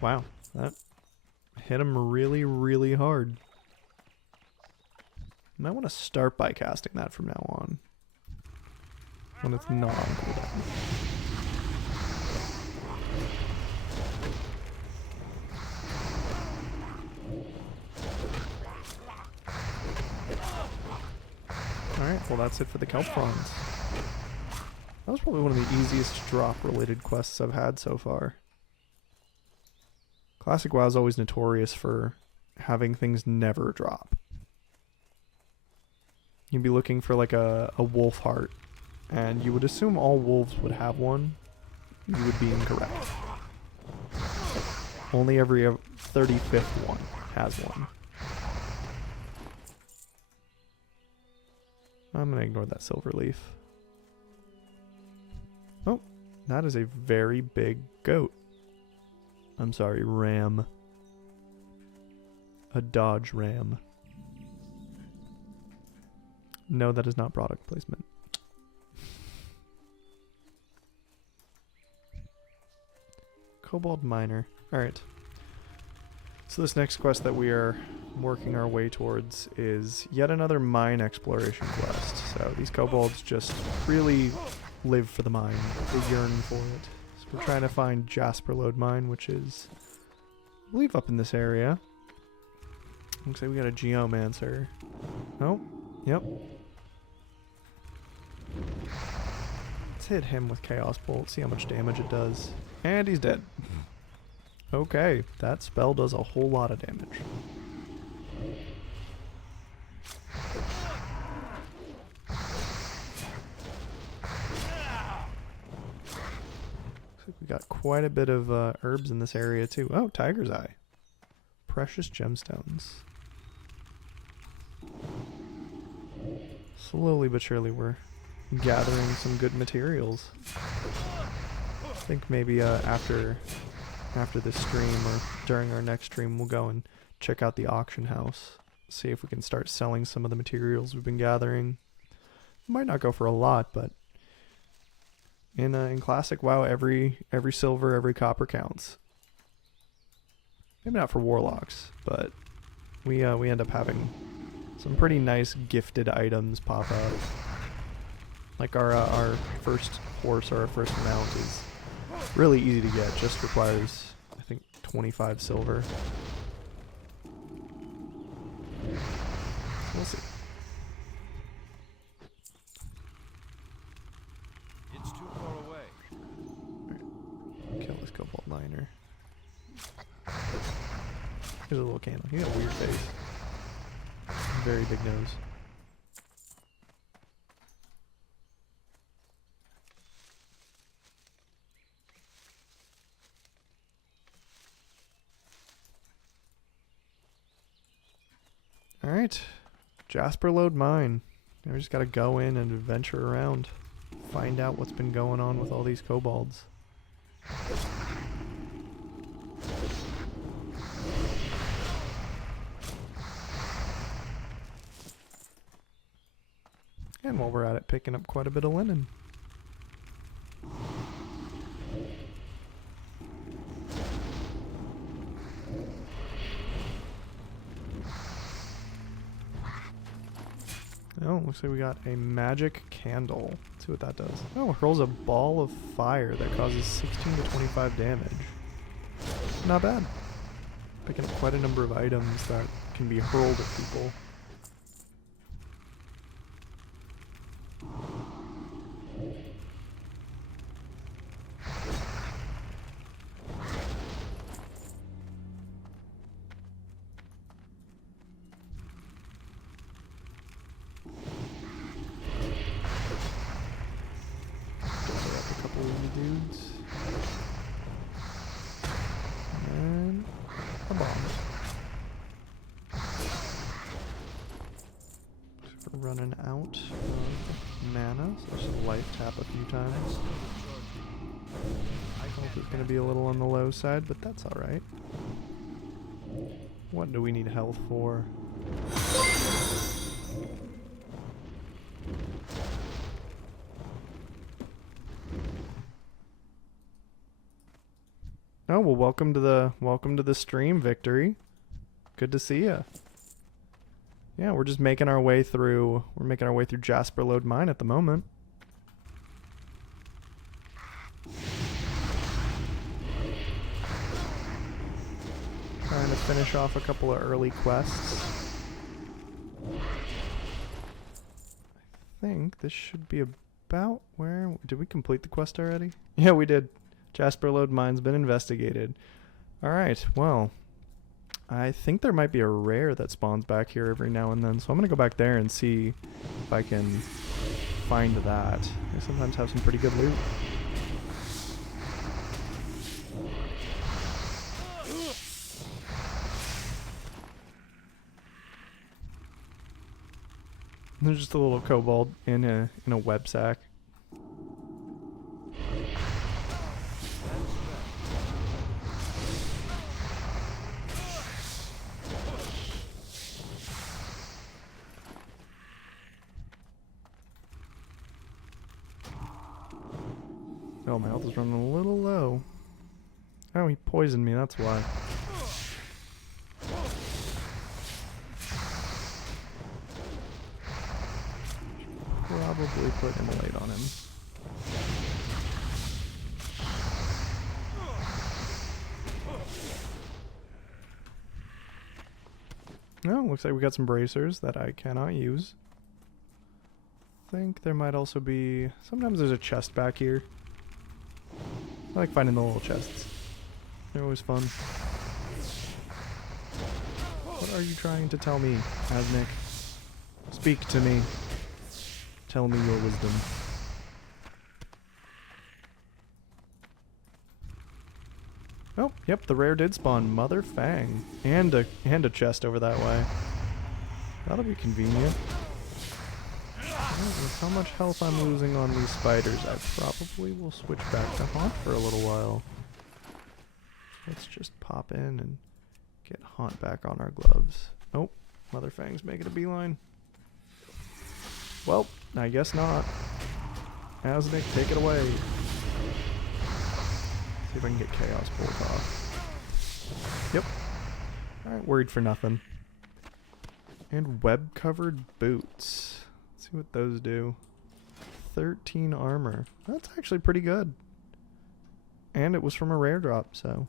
Wow, that hit him really, really hard. Might want to start by casting that from now on. When it's not on cooldown. Alright, well that's it for the Kelp Fronds. That was probably one of the easiest drop related quests I've had so far. Classic WoW is always notorious for having things never drop. You'd be looking for like a wolf heart, and you would assume all wolves would have one. You would be incorrect. Only every 35th one has one. I'm gonna ignore that silver leaf. Oh, that is a very big goat. I'm sorry, ram. A Dodge Ram. No, that is not product placement. Cobalt Miner. Alright. So this next quest that we are working our way towards is yet another mine exploration quest. So these kobolds just really live for the mine. They yearn for it. So we're trying to find Jasper Lode Mine, which is, I believe, up in this area. Looks like we got a Geomancer. Oh, yep. Let's hit him with Chaos Bolt, see how much damage it does. And he's dead. Okay, that spell does a whole lot of damage. Looks like we got quite a bit of herbs in this area too. Oh, Tiger's Eye. Precious gemstones. Slowly but surely we're gathering some good materials. I think maybe after this stream or during our next stream we'll go and check out the auction house. See if we can start selling some of the materials we've been gathering. Might not go for a lot, but in classic WoW every silver, every copper counts. Maybe not for Warlocks, but we end up having some pretty nice gifted items pop up. Like our first horse or our first mount is really easy to get, just requires, I think, 25 silver. We'll see. It's too far away. Right. Kill this cobalt miner. Here's a little candle. He got a weird face. Very big nose. Alright. Jasper Lode Mine. We just gotta go in and venture around. Find out what's been going on with all these kobolds. And while we're at it, picking up quite a bit of linen. Oh, looks like we got a magic candle. Let's see what that does. Oh, it hurls a ball of fire that causes 16 to 25 damage. Not bad. Picking up quite a number of items that can be hurled at people. Dudes. And a bomb. So we're running out of mana, so let's just life tap a few times. Health is going to be a little on the low side, but that's alright. What do we need health for? Oh, well, welcome to the stream, Victory. Good to see ya. Yeah, we're just making our way through Jasper Lode Mine at the moment. Trying to finish off a couple of early quests. I think this should be about where... Did we complete the quest already? Yeah, we did. Jasper Lode Mine's been investigated. Alright, well, I think there might be a rare that spawns back here every now and then, so I'm going to go back there and see if I can find that. They sometimes have some pretty good loot. There's just a little kobold in a web sack. Oh, my health is running a little low. Oh, he poisoned me, that's why. Probably put Immolate on him. Oh, looks like we got some bracers that I cannot use. I think there might also be... Sometimes there's a chest back here. I like finding the little chests. They're always fun. What are you trying to tell me, Asnick? Speak to me. Tell me your wisdom. Oh, yep, the rare did spawn Mother Fang. And a chest over that way. That'll be convenient. With how much health I'm losing on these spiders, I probably will switch back to Haunt for a little while. Let's just pop in and get Haunt back on our gloves. Oh, Mother Fang's making a beeline. Well, I guess not. Asnick, take it away. See if I can get Chaos Bolt off. Yep. Alright, worried for nothing. And web-covered boots. Let's see what those do. 13 armor. That's actually pretty good. And it was from a rare drop, so...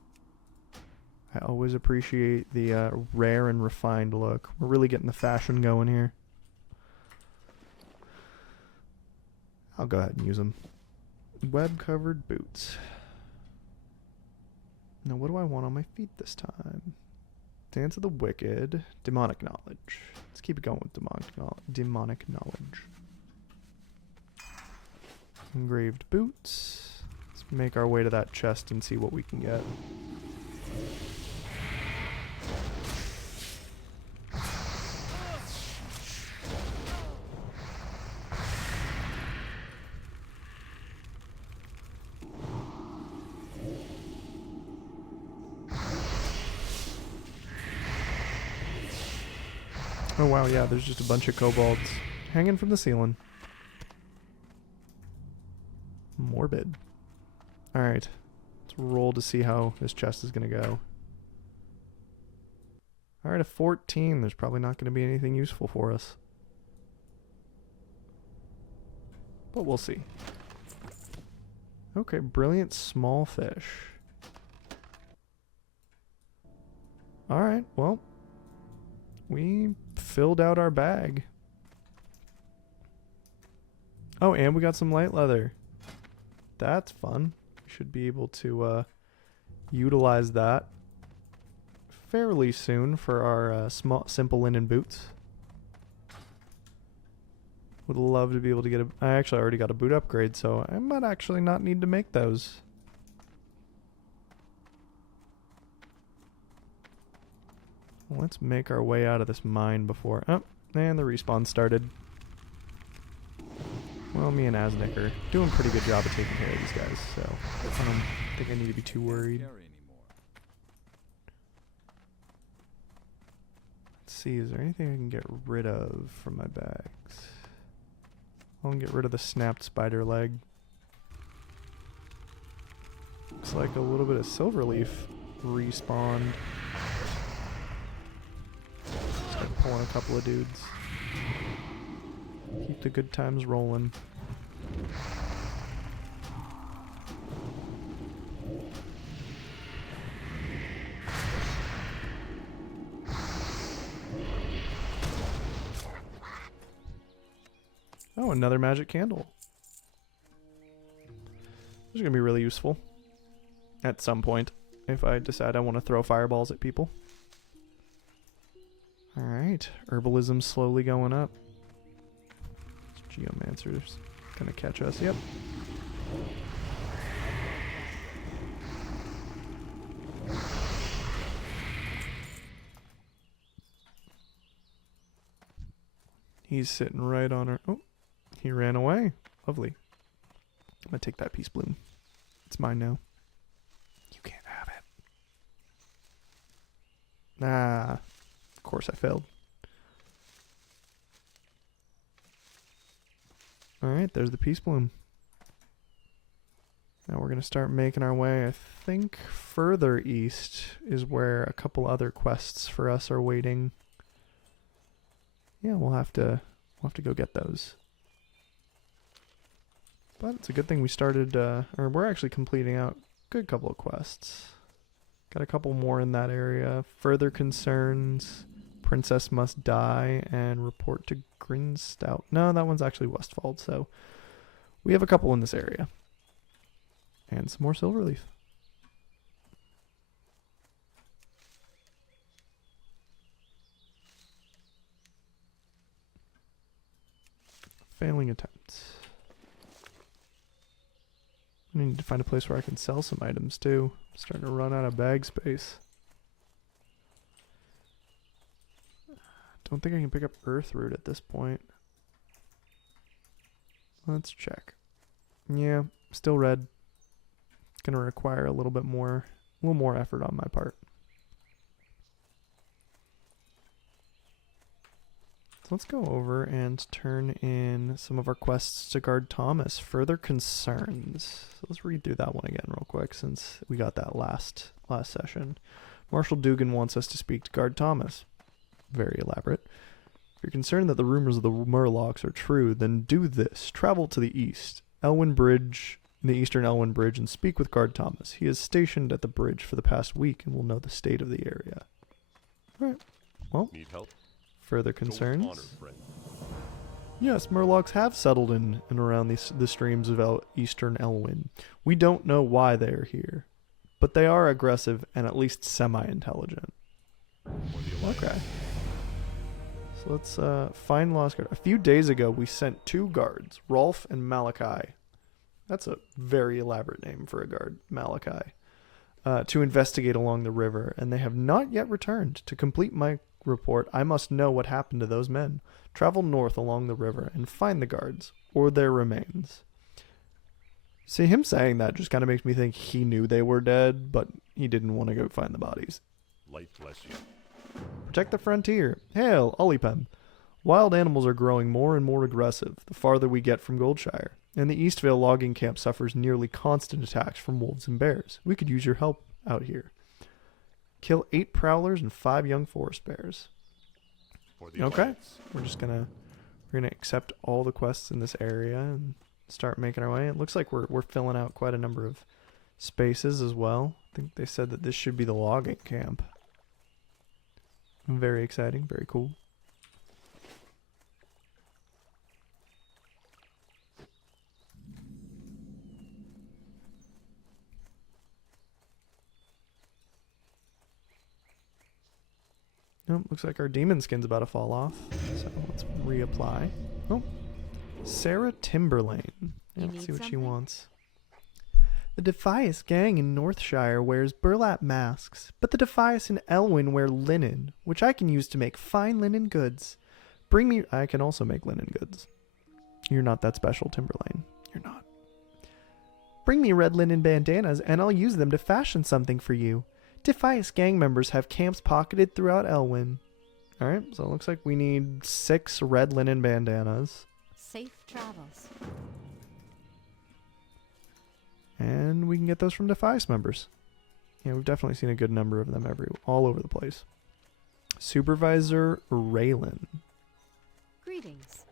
I always appreciate the rare and refined look. We're really getting the fashion going here. I'll go ahead and use them. Web-covered boots. Now, what do I want on my feet this time? Dance of the Wicked. Demonic Knowledge. Let's keep it going with demonic knowledge. Engraved boots. Let's make our way to that chest and see what we can get. Oh wow, yeah, there's just a bunch of kobolds hanging from the ceiling. Morbid. Alright. Let's roll to see how this chest is going to go. Alright, a 14. There's probably not going to be anything useful for us. But we'll see. Okay, brilliant small fish. Alright, well. We filled out our bag. Oh, and we got some light leather. That's fun. We should be able to utilize that fairly soon for our simple linen boots. Would love to be able to get I actually already got a boot upgrade, so I might actually not need to make those. Let's make our way out of this mine before... Oh, and the respawn started. Well, me and Aznik are doing a pretty good job of taking care of these guys, so I don't think I need to be too worried. Let's see, is there anything I can get rid of from my bags? I can get rid of the snapped spider leg. Looks like a little bit of silverleaf respawned. Start pulling a couple of dudes. Keep the good times rolling. Oh, another magic candle. This is going to be really useful at some point if I decide I want to throw fireballs at people. Alright, herbalism slowly going up. Geomancer's gonna catch us, yep. He's sitting right on her. Oh, he ran away. Lovely. I'm gonna take that peace bloom. It's mine now. You can't have it. Ah, of course I failed. Alright, there's the peace bloom. Now we're going to start making our way. I think further east is where a couple other quests for us are waiting. Yeah, we'll have to go get those. But it's a good thing we started, or we're actually completing out a good couple of quests. Got a couple more in that area. Further concerns, Princess Must Die, and Report to Grinstout. No, that one's actually Westfold, so we have a couple in this area. And some more Silverleaf. Failing attempts. I need to find a place where I can sell some items too. I'm starting to run out of bag space. Don't think I can pick up Earthroot at this point. Let's check. Yeah, still red. Gonna require a little more effort on my part. So let's go over and turn in some of our quests to guard Thomas. Further concerns. So let's read through that one again real quick since we got that last session. Marshal Dugan wants us to speak to guard Thomas. Very elaborate. If you're concerned that the rumors of the Murlocs are true, then do this. Travel to the east, Elwyn Bridge, the eastern Elwyn Bridge, and speak with guard Thomas. He is stationed at the bridge for the past week and will know the state of the area. Alright. Well, need help? Further concerns? Honor, friend. Yes, Murlocs have settled in and around the streams of eastern Elwyn. We don't know why they are here, but they are aggressive and at least semi-intelligent. Okay. So let's find lost guard. A few days ago, we sent 2 guards, Rolf and Malachi. That's a very elaborate name for a guard, Malachi. To investigate along the river, and they have not yet returned. To complete my report, I must know what happened to those men. Travel north along the river and find the guards, or their remains. See, him saying that just kind of makes me think he knew they were dead, but he didn't want to go find the bodies. Light bless you. Protect the frontier. Hail, OllyPem. Wild animals are growing more and more aggressive the farther we get from Goldshire, and the Eastvale logging camp suffers nearly constant attacks from wolves and bears. We could use your help out here. Kill 8 prowlers and 5 young forest bears. For the Okay. Alliance. We're gonna accept all the quests in this area and start making our way. It looks like we're filling out quite a number of spaces as well. I think they said that this should be the logging camp. Very exciting, very cool. Oh, looks like our demon skin's about to fall off. So let's reapply. Oh, Sarah Timberlane. Yeah, You let's see need what she something? wants. The Defias gang in Northshire wears burlap masks, but the Defias in Elwyn wear linen, which I can use to make fine linen goods. Bring me... I can also make linen goods. You're not that special, Timberlane. You're not. Bring me red linen bandanas, and I'll use them to fashion something for you. Defias gang members have camps pocketed throughout Elwyn. Alright, so it looks like we need 6 red linen bandanas. Safe travels. And we can get those from Defias members. Yeah, we've definitely seen a good number of them all over the place. Supervisor Raylan. Greetings.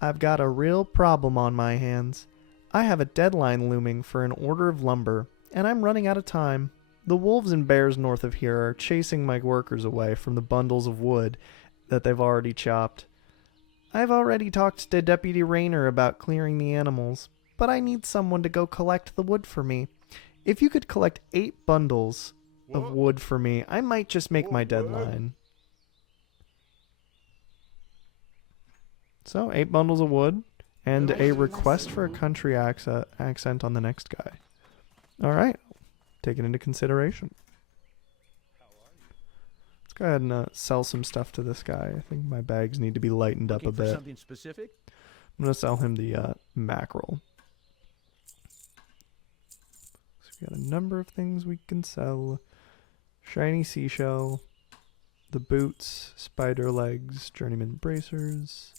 I've got a real problem on my hands. I have a deadline looming for an order of lumber, and I'm running out of time. The wolves and bears north of here are chasing my workers away from the bundles of wood that they've already chopped. I've already talked to Deputy Rayner about clearing the animals, but I need someone to go collect the wood for me. If you could collect 8 bundles of wood for me, I might just make my deadline. So, 8 bundles of wood, and a request for a country accent on the next guy. Alright, take it into consideration. Let's go ahead and sell some stuff to this guy. I think my bags need to be lightened up a Looking for bit. something specific? I'm going to sell him the mackerel. So we got a number of things we can sell. Shiny seashell, the boots, spider legs, journeyman bracers,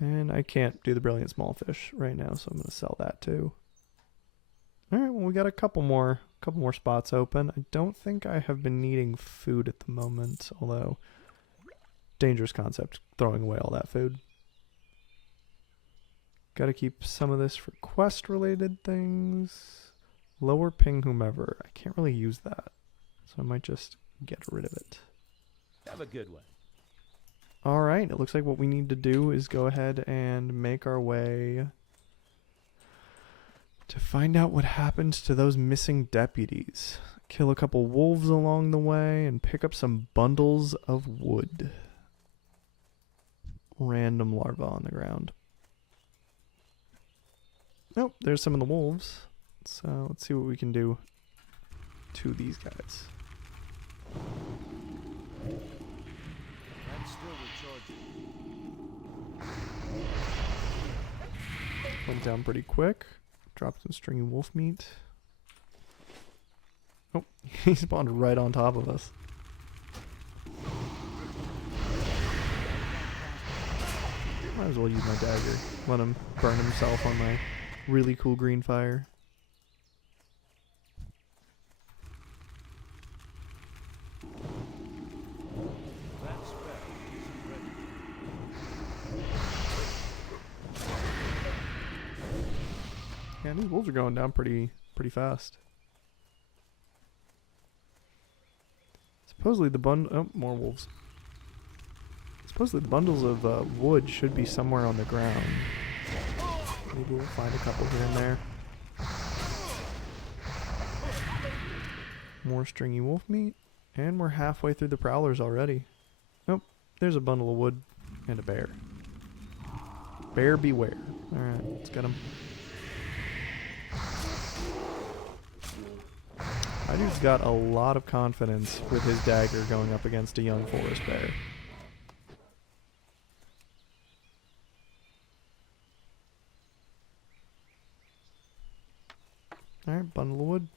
and I can't do the brilliant small fish right now, so I'm going to sell that too. Alright, well we got a couple more spots open. I don't think I have been needing food at the moment, although dangerous concept throwing away all that food. Gotta keep some of this for quest related things. Lower ping whomever. I can't really use that, so I might just get rid of it. Have a good one. Alright, it looks like what we need to do is go ahead and make our way to find out what happened to those missing deputies. Kill a couple wolves along the way and pick up some bundles of wood. Random larvae on the ground. Oh, there's some of the wolves. So let's see what we can do to these guys. I'm still recharging. Went down pretty quick. Dropped some stringy wolf meat. Oh, he spawned right on top of us. Might as well use my dagger. Let him burn himself on my really cool green fire. That spell isn't ready. Yeah, these wolves are going down pretty fast. Supposedly more wolves. Supposedly the bundles of wood should be somewhere on the ground. Maybe we'll find a couple here and there. More stringy wolf meat. And we're halfway through the prowlers already. Oh, there's a bundle of wood and a bear. Bear beware. Alright, let's get him. I dude's got a lot of confidence with his dagger going up against a young forest bear. Alright, bundle of wood.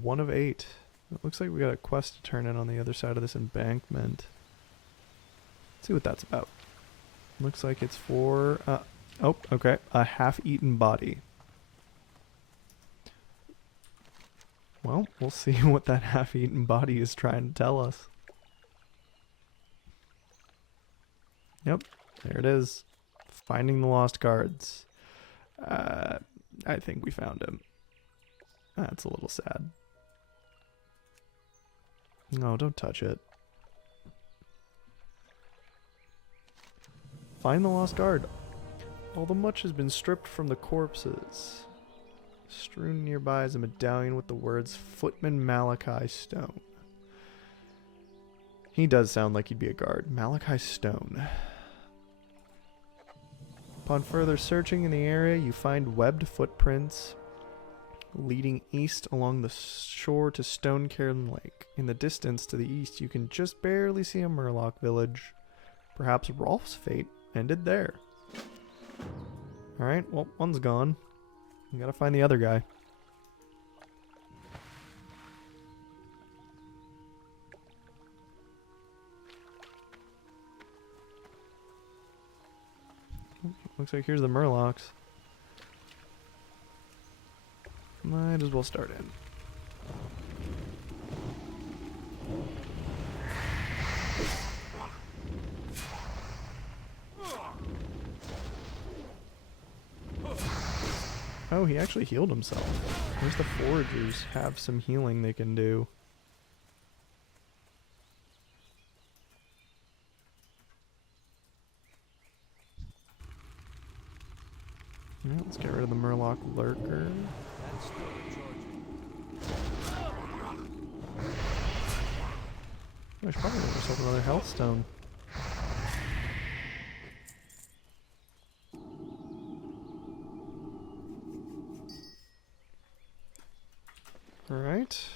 1 of 8. It looks like we got a quest to turn in on the other side of this embankment. Let's see what that's about. Looks like it's for, oh, okay, a half-eaten body. Well, we'll see what that half-eaten body is trying to tell us. Yep, there it is. Finding the lost guards. I think we found him. That's a little sad. No, don't touch it. Find the lost guard. Although much has been stripped from the corpses. Strewn nearby is a medallion with the words Footman Malachi Stone. He does sound like he'd be a guard. Malachi Stone. Upon further searching in the area, you find webbed footprints leading east along the shore to Stonecairn Lake. In the distance to the east, you can just barely see a Murloc village. Perhaps Rolf's fate ended there. Alright, well, one's gone. We gotta find the other guy. Looks like here's the Murlocs. Might as well start in. Oh, he actually healed himself. At least the foragers have some healing they can do. Yeah, let's get rid of the Murloc lurker. That's still recharging. I should probably get myself another health stone. Alright.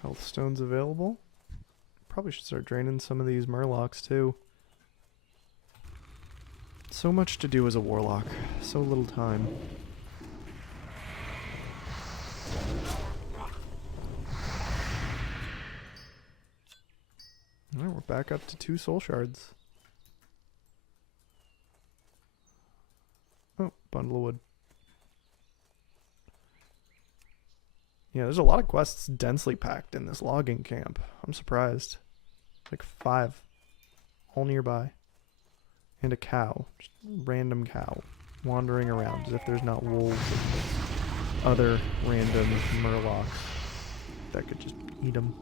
Health stones available. Probably should start draining some of these Murlocs too. So much to do as a Warlock. So little time. Alright, we're back up to 2 soul shards. Oh, bundle of wood. Yeah, there's a lot of quests densely packed in this logging camp. I'm surprised. Like 5. All nearby. And a cow. Just a random cow. Wandering around as if there's not wolves and other random Murlocs that could just eat them.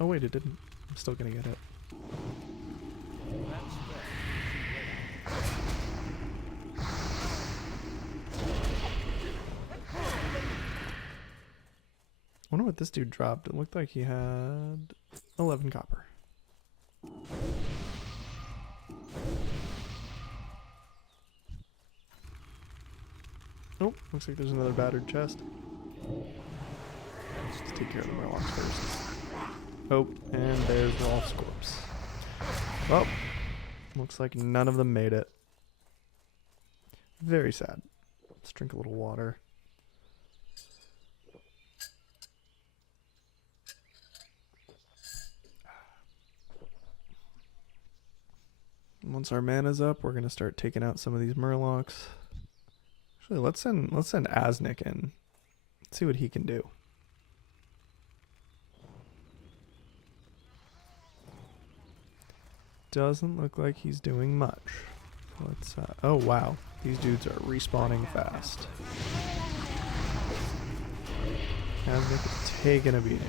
Oh wait, it didn't. I'm still gonna get it. That's better. I wonder what this dude dropped. It looked like he had 11 copper. Oh, looks like there's another battered chest. Let's take care of the Murlocs first. Oh, and there's Rolf's corpse. Well, looks like none of them made it. Very sad. Let's drink a little water. Once our mana's up, we're gonna start taking out some of these Murlocs. Actually, let's send Asnik in. Let's see what he can do. Doesn't look like he's doing much. Let's. Oh wow, these dudes are respawning fast. Asnik is taking a beating.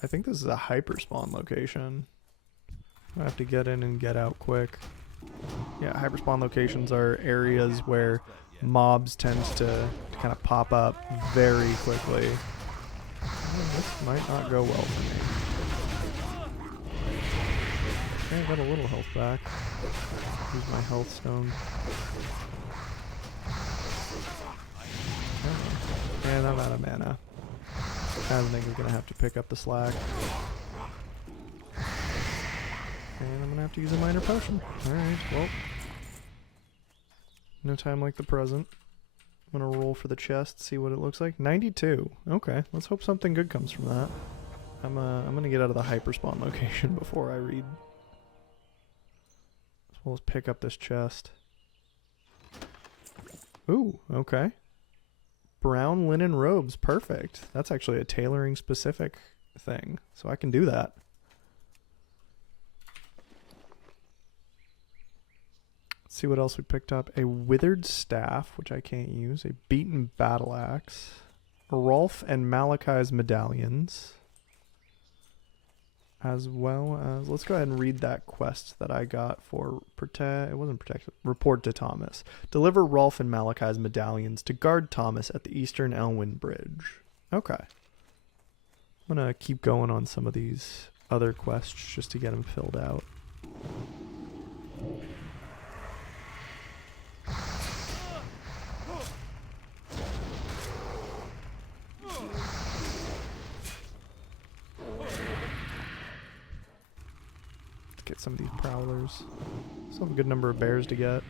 I think this is a hyperspawn location. I have to get in and get out quick. Yeah, hyperspawn locations are areas where mobs tend to kind of pop up very quickly. Oh, this might not go well for me. Okay, I got a little health back. Use my health stone. And I'm out of mana. Kaznik is gonna have to pick up the slack. And I'm gonna have to use a minor potion. Alright, well. No time like the present. I'm gonna roll for the chest, see what it looks like. 92. Okay, let's hope something good comes from that. I'm gonna get out of the hyperspawn location before I read. As well as pick up this chest. Ooh, okay. Brown linen robes, perfect. That's actually a tailoring specific thing, so I can do that. Let's see what else we picked up. A withered staff, which I can't use. A beaten battle axe. Rolf and Malachi's medallions. As well as, let's go ahead and read that quest that I got for it wasn't protect, report to Thomas. Deliver Rolf and Malachi's medallions to guard Thomas at the Eastern Elwyn Bridge. Okay. I'm gonna keep going on some of these other quests just to get them filled out. Get some of these prowlers. Still have a good number of bears to get.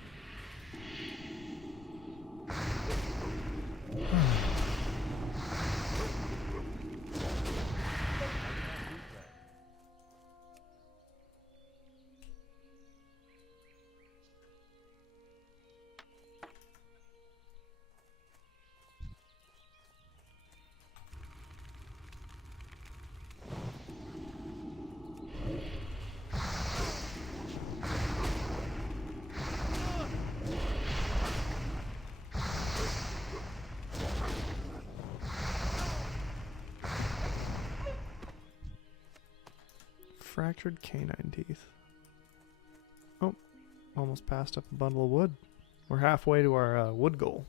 Fractured canine teeth. Oh, almost passed up a bundle of wood. We're halfway to our wood goal.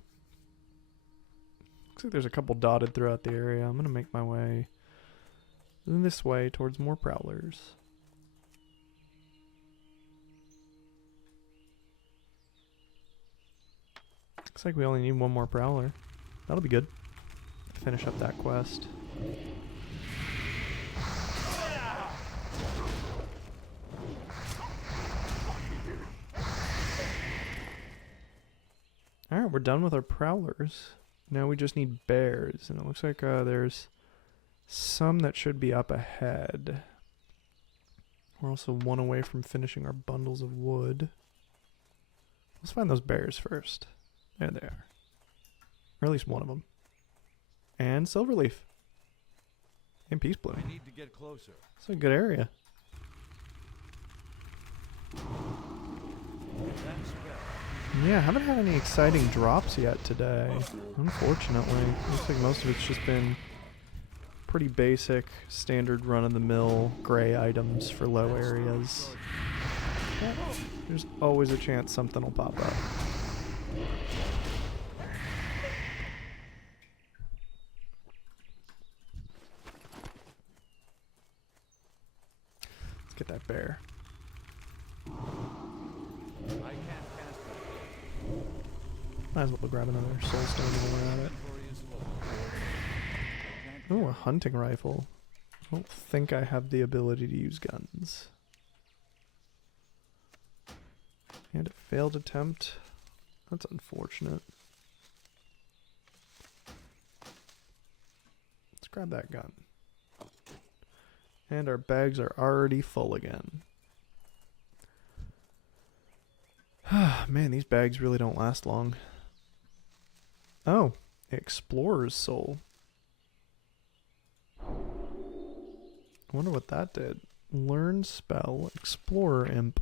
Looks like there's a couple dotted throughout the area. I'm going to make my way this way towards more prowlers. Looks like we only need one more prowler. That'll be good. Finish up that quest. Alright, we're done with our prowlers. Now we just need bears, and it looks like there's some that should be up ahead. We're also one away from finishing our bundles of wood. Let's find those bears first. There they are. Or at least one of them. And Silverleaf. And Peace Bloom. I need to get closer. It's a good area. That's better. Yeah, I haven't had any exciting drops yet today, unfortunately. Looks like most of it's just been pretty basic, standard run-of-the-mill gray items for low areas. But there's always a chance something will pop up. Let's get that bear. I can't cast it. Might as well grab another soul stone while we're at it. Inventory is low. Oh, a hunting rifle. I don't think I have the ability to use guns. And a failed attempt. That's unfortunate. Let's grab that gun. And our bags are already full again. Man, these bags really don't last long. Oh, Explorer's Soul. I wonder what that did. Learn spell, Explorer Imp.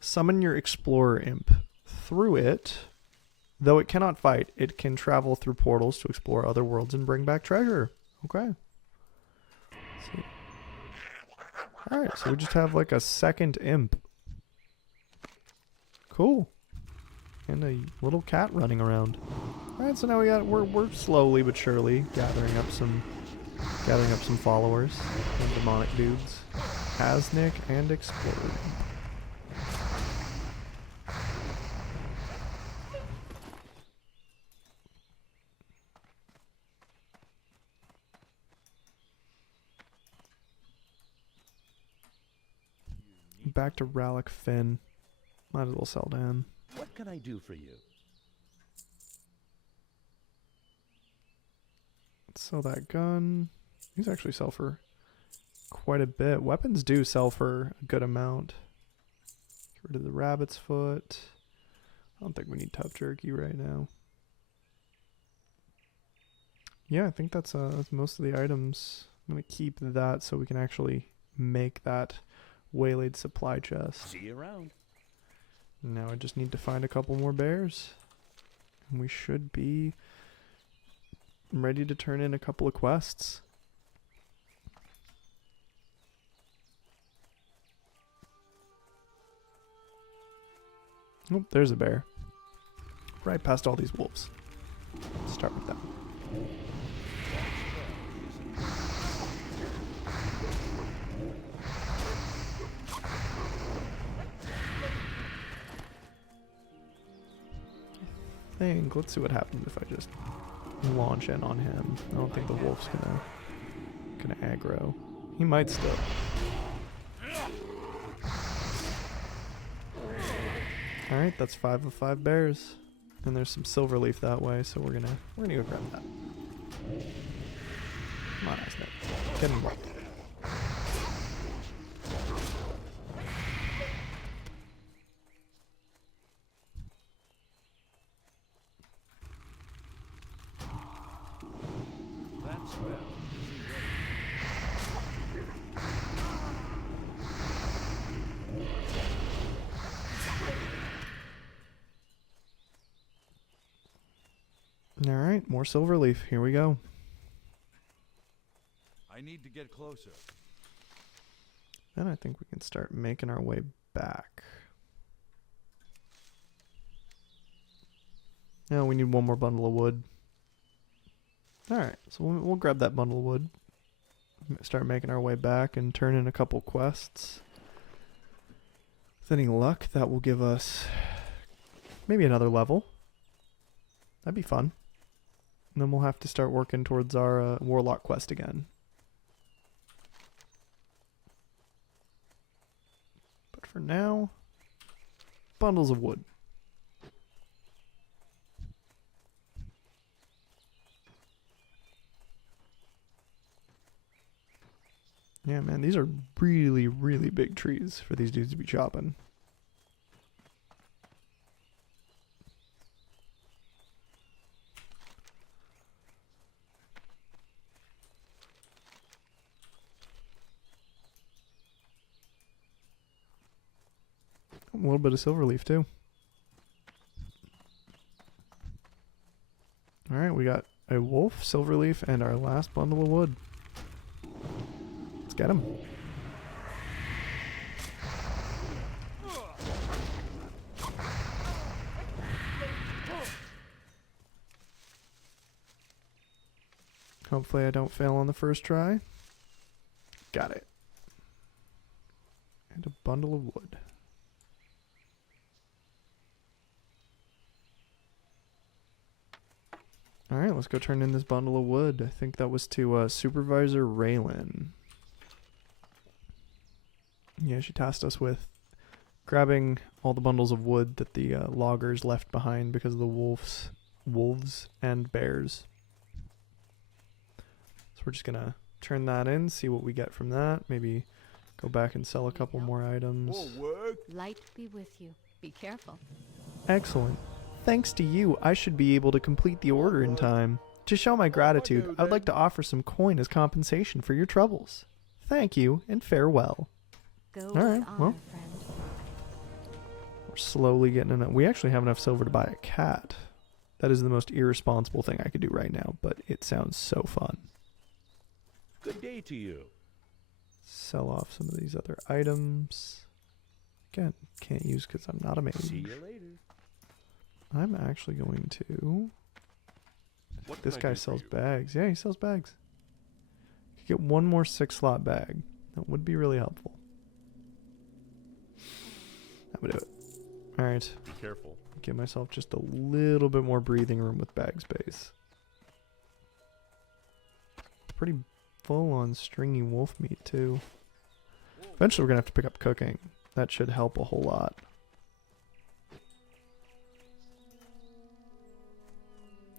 Summon your Explorer Imp. Through it, though it cannot fight, it can travel through portals to explore other worlds and bring back treasure. Okay. Let's see. Alright, so we just have like a second imp. Cool. And a little cat running around. Alright, so now we're slowly but surely gathering up some followers and demonic dudes. Kaznik and Explorer. Back to Relic Finn. Might as well sell to him. What can I do for you? Let's sell that gun. These actually sell for quite a bit. Weapons do sell for a good amount. Get rid of the rabbit's foot. I don't think we need tough jerky right now. Yeah, I think that's most of the items. I'm going to keep that so we can actually make that waylaid supply chest. See you around. Now I just need to find a couple more bears. And we should be ready to turn in a couple of quests. Oh, there's a bear. Right past all these wolves. Let's start with that. Let's see what happens if I just launch in on him. I don't think the wolf's gonna aggro. He might still. Alright, that's 5 of 5 bears. And there's some silver leaf that way, so we're gonna go grab that. Come on, Snake. Get him worked. That spell isn't ready. Alright, more silver leaf. Here we go. I need to get closer. Then I think we can start making our way back. Now we need one more bundle of wood. Alright, so we'll grab that bundle of wood. Start making our way back and turn in a couple quests. With any luck, that will give us maybe another level. That'd be fun. And then we'll have to start working towards our Warlock quest again. But for now, bundles of wood. Yeah, man, these are really, really big trees for these dudes to be chopping. A little bit of silver leaf too. Alright, we got a wolf, silver leaf, and our last bundle of wood. Let's get him. Hopefully I don't fail on the first try. Got it. And a bundle of wood. Alright, let's go turn in this bundle of wood. I think that was to Supervisor Raylan. Yeah, she tasked us with grabbing all the bundles of wood that the loggers left behind because of the wolves and bears. So we're just gonna turn that in, see what we get from that. Maybe go back and sell a couple more items. Light be with you. Be careful. Excellent. Thanks to you, I should be able to complete the order in time. To show my gratitude, I would like to offer some coin as compensation for your troubles. Thank you, and farewell. Go All with right, honor, well. friend. We're slowly getting enough. We actually have enough silver to buy a cat. That is the most irresponsible thing I could do right now, but it sounds so fun. Good day to you. Sell off some of these other items. Again, can't use because I'm not a mage. See you later. I'm actually going to... What This can I guy do for sells you? bags. Yeah, he sells bags. Could get one more 6-slot bag. That would be really helpful. That would do it. Alright. Be careful. Give myself just a little bit more breathing room with bag space. Pretty full on stringy wolf meat too. Eventually we're gonna have to pick up cooking. That should help a whole lot.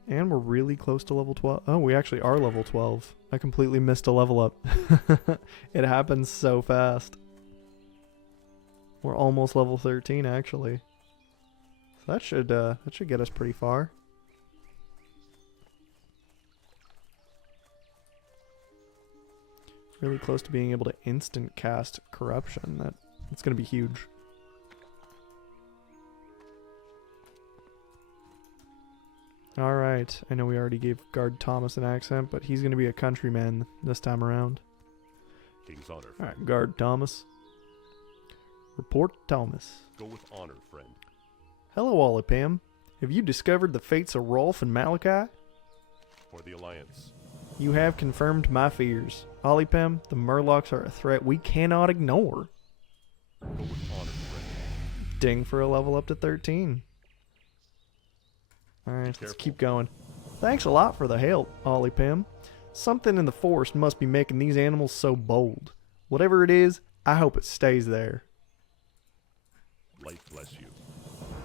And we're really close to level 12. Oh, we actually are level 12. I completely missed a level up. It happens so fast. We're almost level 13 actually. So that should get us pretty far. Really close to being able to instant cast corruption. That's going to be huge. Alright, I know we already gave Guard Thomas an accent, but he's going to be a countryman this time around. King's honor, friend. Alright, Guard Thomas. Report Thomas. Go with honor, friend. Hello, OllyPem. Have you discovered the fates of Rolf and Malachi? For the Alliance. You have confirmed my fears. OllyPem, the Murlocs are a threat we cannot ignore. Go with honor, friend. Ding for a level up to 13. Alright, let's Careful. keep going. Thanks a lot for the help, OllyPem. Something in the forest must be making these animals so bold. Whatever it is, I hope it stays there. Light bless you.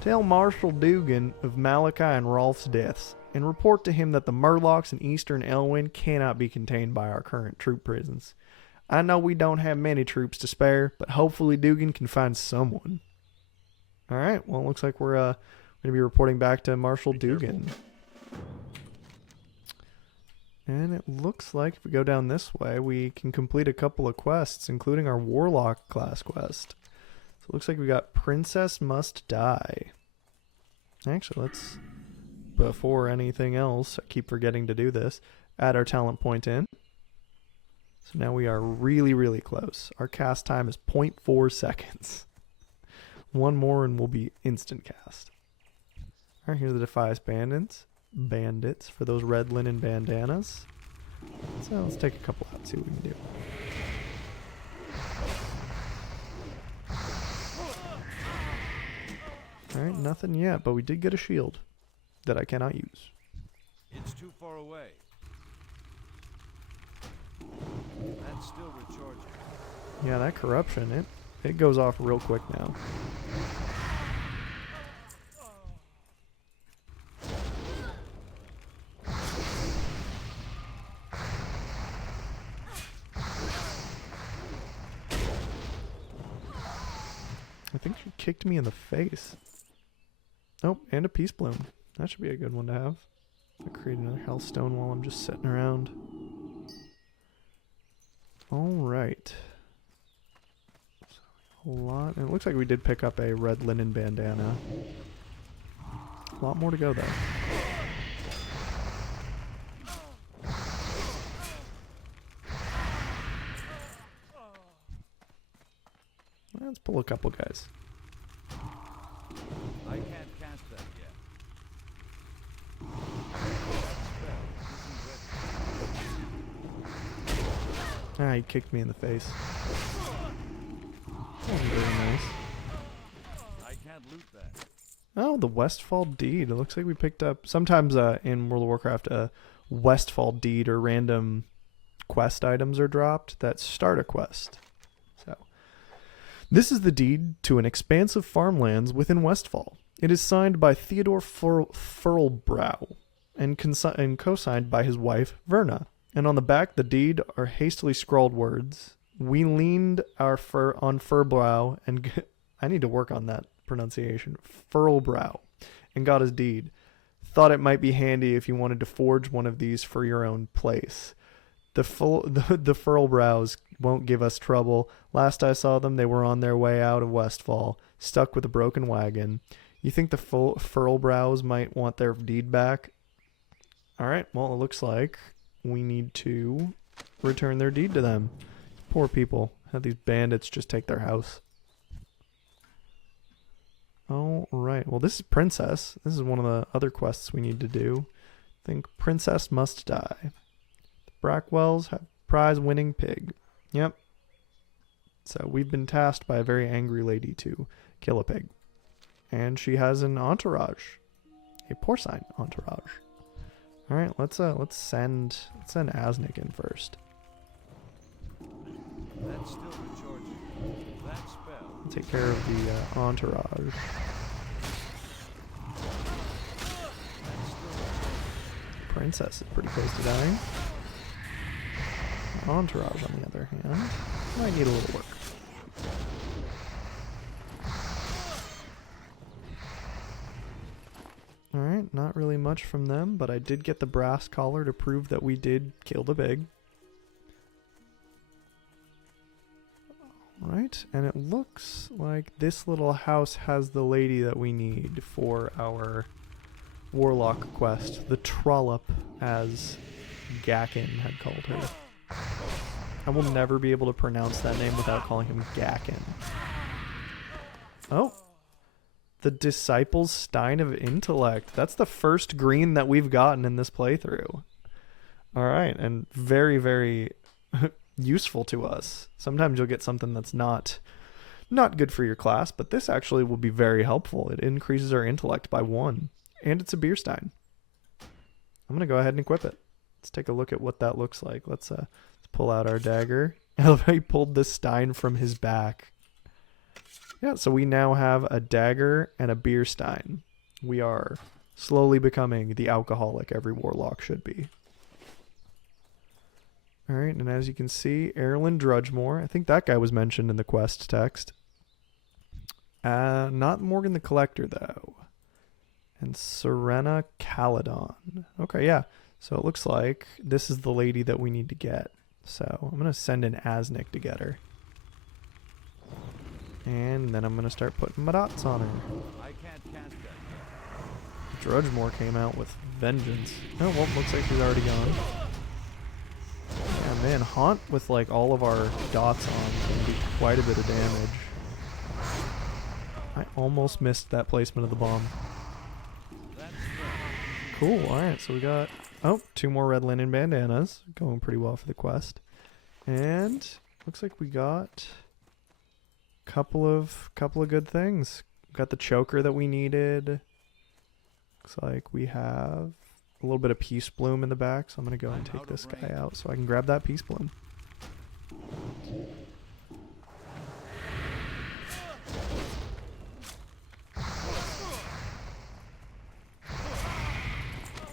Tell Marshal Dugan of Malachi and Rolf's deaths, and report to him that the Murlocs in Eastern Elwyn cannot be contained by our current troop prisons. I know we don't have many troops to spare, but hopefully Dugan can find someone. Alright, well it looks like we're going to be reporting back to Marshal Dugan. And it looks like if we go down this way, we can complete a couple of quests, including our Warlock class quest. So it looks like we got Princess Must Die. Actually, let's, before anything else, I keep forgetting to do this, add our talent point in. So now we are really, really close. Our cast time is 0.4 seconds. One more and we'll be instant cast. Alright, here's the Defias bandits for those red linen bandanas. So let's take a couple out and see what we can do. Alright, nothing yet, but we did get a shield that I cannot use. It's too far away. That's still recharging. Yeah, that corruption, it goes off real quick now. I think she kicked me in the face. Oh, and a peace bloom. That should be a good one to have. I'll create another hellstone while I'm just sitting around. Alright. A lot. And it looks like we did pick up a red linen bandana. A lot more to go though. Let's pull a couple guys. I can't cast that yet. Ah, he kicked me in the face. That wasn't very nice. I can't loot that. Oh, the Westfall Deed. It looks like we picked up... Sometimes in World of Warcraft, a Westfall Deed or random quest items are dropped that start a quest. So, this is the deed to an expansive farmlands within Westfall. It is signed by Theodore Furlbrow and co-signed by his wife, Verna. And on the back, the deed are hastily scrawled words. We leaned our fur on Furbrow and... I need to work on that pronunciation. Furlbrow. And got his deed. Thought it might be handy if you wanted to forge one of these for your own place. The Furlbrows won't give us trouble. Last I saw them, they were on their way out of Westfall, stuck with a broken wagon. You think the Furlbrows might want their deed back? Alright, well, it looks like we need to return their deed to them. Poor people. Had these bandits just take their house. Alright, well, this is Princess. This is one of the other quests we need to do. I think Princess Must Die. The Brackwells have prize-winning pig. Yep. So we've been tasked by a very angry lady to kill a pig. And she has an entourage. A porcine entourage. Alright, let's send Asnik in first. That's still recharging. That spell Take care of the entourage. Princess is pretty close to dying. Entourage, on the other hand, might need a little work. Alright, not really much from them, but I did get the brass collar to prove that we did kill the pig. Alright, and it looks like this little house has the lady that we need for our Warlock quest. The Trollop, as Gakin had called her. I will never be able to pronounce that name without calling him Gakin. Oh! The Disciples' Stein of Intellect. That's the first green that we've gotten in this playthrough. Alright, and very, very useful to us. Sometimes you'll get something that's not good for your class, but this actually will be very helpful. It increases our intellect by 1. And it's a beer stein. I'm going to go ahead and equip it. Let's take a look at what that looks like. Let's pull out our dagger. I love how he pulled the stein from his back. Yeah, so we now have a dagger and a beer stein. We are slowly becoming the alcoholic every warlock should be. Alright, and as you can see, Erlen Drudgemore. I think that guy was mentioned in the quest text. Not Morgan the Collector, though. And Serena Caledon. Okay, yeah. So it looks like this is the lady that we need to get. So I'm going to send in Asnick to get her. And then I'm going to start putting my dots on her. I can't cast that yet. Drudgemore came out with vengeance. Oh, well, looks like he's already gone. Yeah, man, Haunt with like all of our dots on can do quite a bit of damage. I almost missed that placement of the bomb. Cool, alright, so we got, 2 more red linen bandanas. Going pretty well for the quest. And looks like we got couple of good things. Got the choker that we needed. Looks like we have a little bit of peace bloom in the back, so I'm gonna go and take this guy out so I can grab that peace bloom.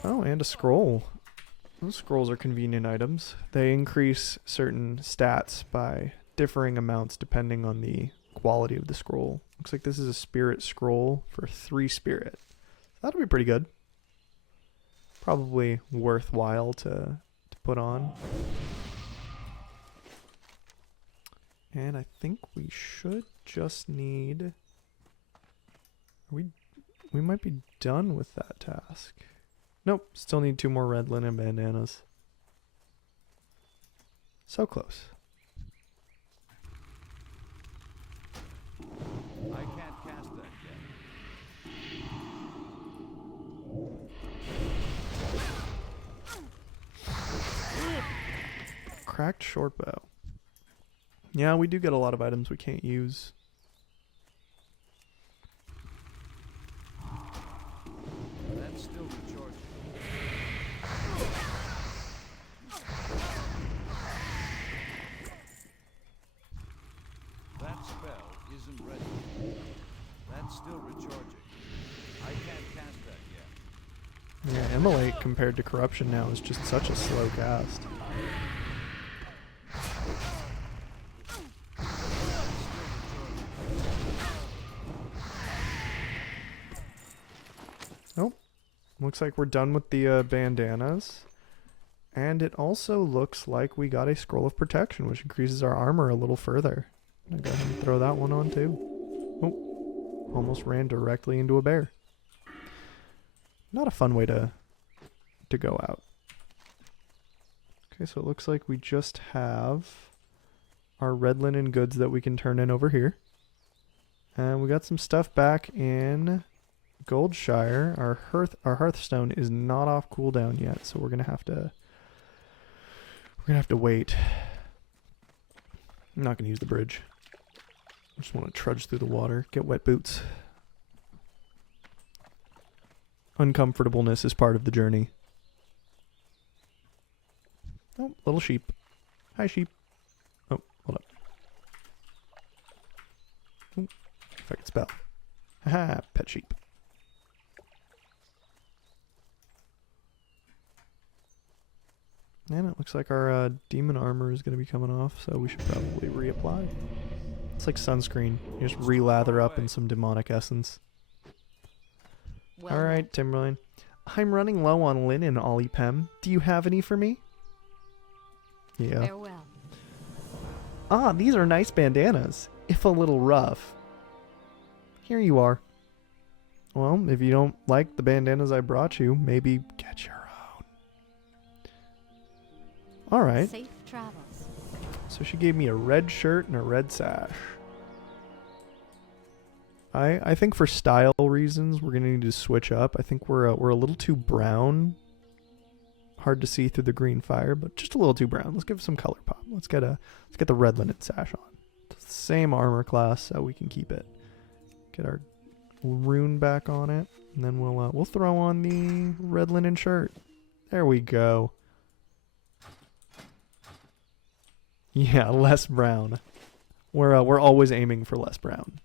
Oh, and a scroll. Those scrolls are convenient items. They increase certain stats by differing amounts depending on the quality of the scroll. Looks like this is a spirit scroll for 3 spirit. That'll be pretty good. Probably worthwhile to put on. And I think we should just need... We might be done with that task. Nope, still need 2 more red linen bandanas. So close. I can't cast that yet. Cracked short bow. Yeah, we do get a lot of items we can't use. That's still recharging. That spell isn't ready. That's still recharging. I can't cast that yet. Yeah, Immolate compared to Corruption now is just such a slow cast. Oh, looks like we're done with the bandanas. And it also looks like we got a Scroll of Protection, which increases our armor a little further. I'm gonna go ahead and throw that one on too. Oh, almost ran directly into a bear. Not a fun way to go out. Okay, so it looks like we just have our red linen goods that we can turn in over here. And we got some stuff back in Goldshire. Our Hearthstone is not off cooldown yet, so we're gonna have to wait. I'm not gonna use the bridge. I just want to trudge through the water, get wet boots. Uncomfortableness is part of the journey. Oh, little sheep. Hi, sheep. Oh, hold up. Ooh, if I can spell. Haha, pet sheep. And it looks like our demon armor is going to be coming off, so we should probably reapply. It's like sunscreen. You just re-lather up in some demonic essence. Well Alright, Timberline. I'm running low on linen, OllyPem. Do you have any for me? Yeah. farewell. Ah, these are nice bandanas, if a little rough. Here you are. Well, if you don't like the bandanas I brought you, maybe get your own. Alright, Safe travels. so she gave me a red shirt and a red sash. I think for style reasons, we're going to need to switch up. I think we're a little too brown. Hard to see through the green fire, but just a little too brown. Let's give it some color pop. Let's get the red linen sash on. It's the same armor class, so we can keep it. Get our rune back on it, and then we'll throw on the red linen shirt. There we go. Yeah, less brown. We're always aiming for less brown.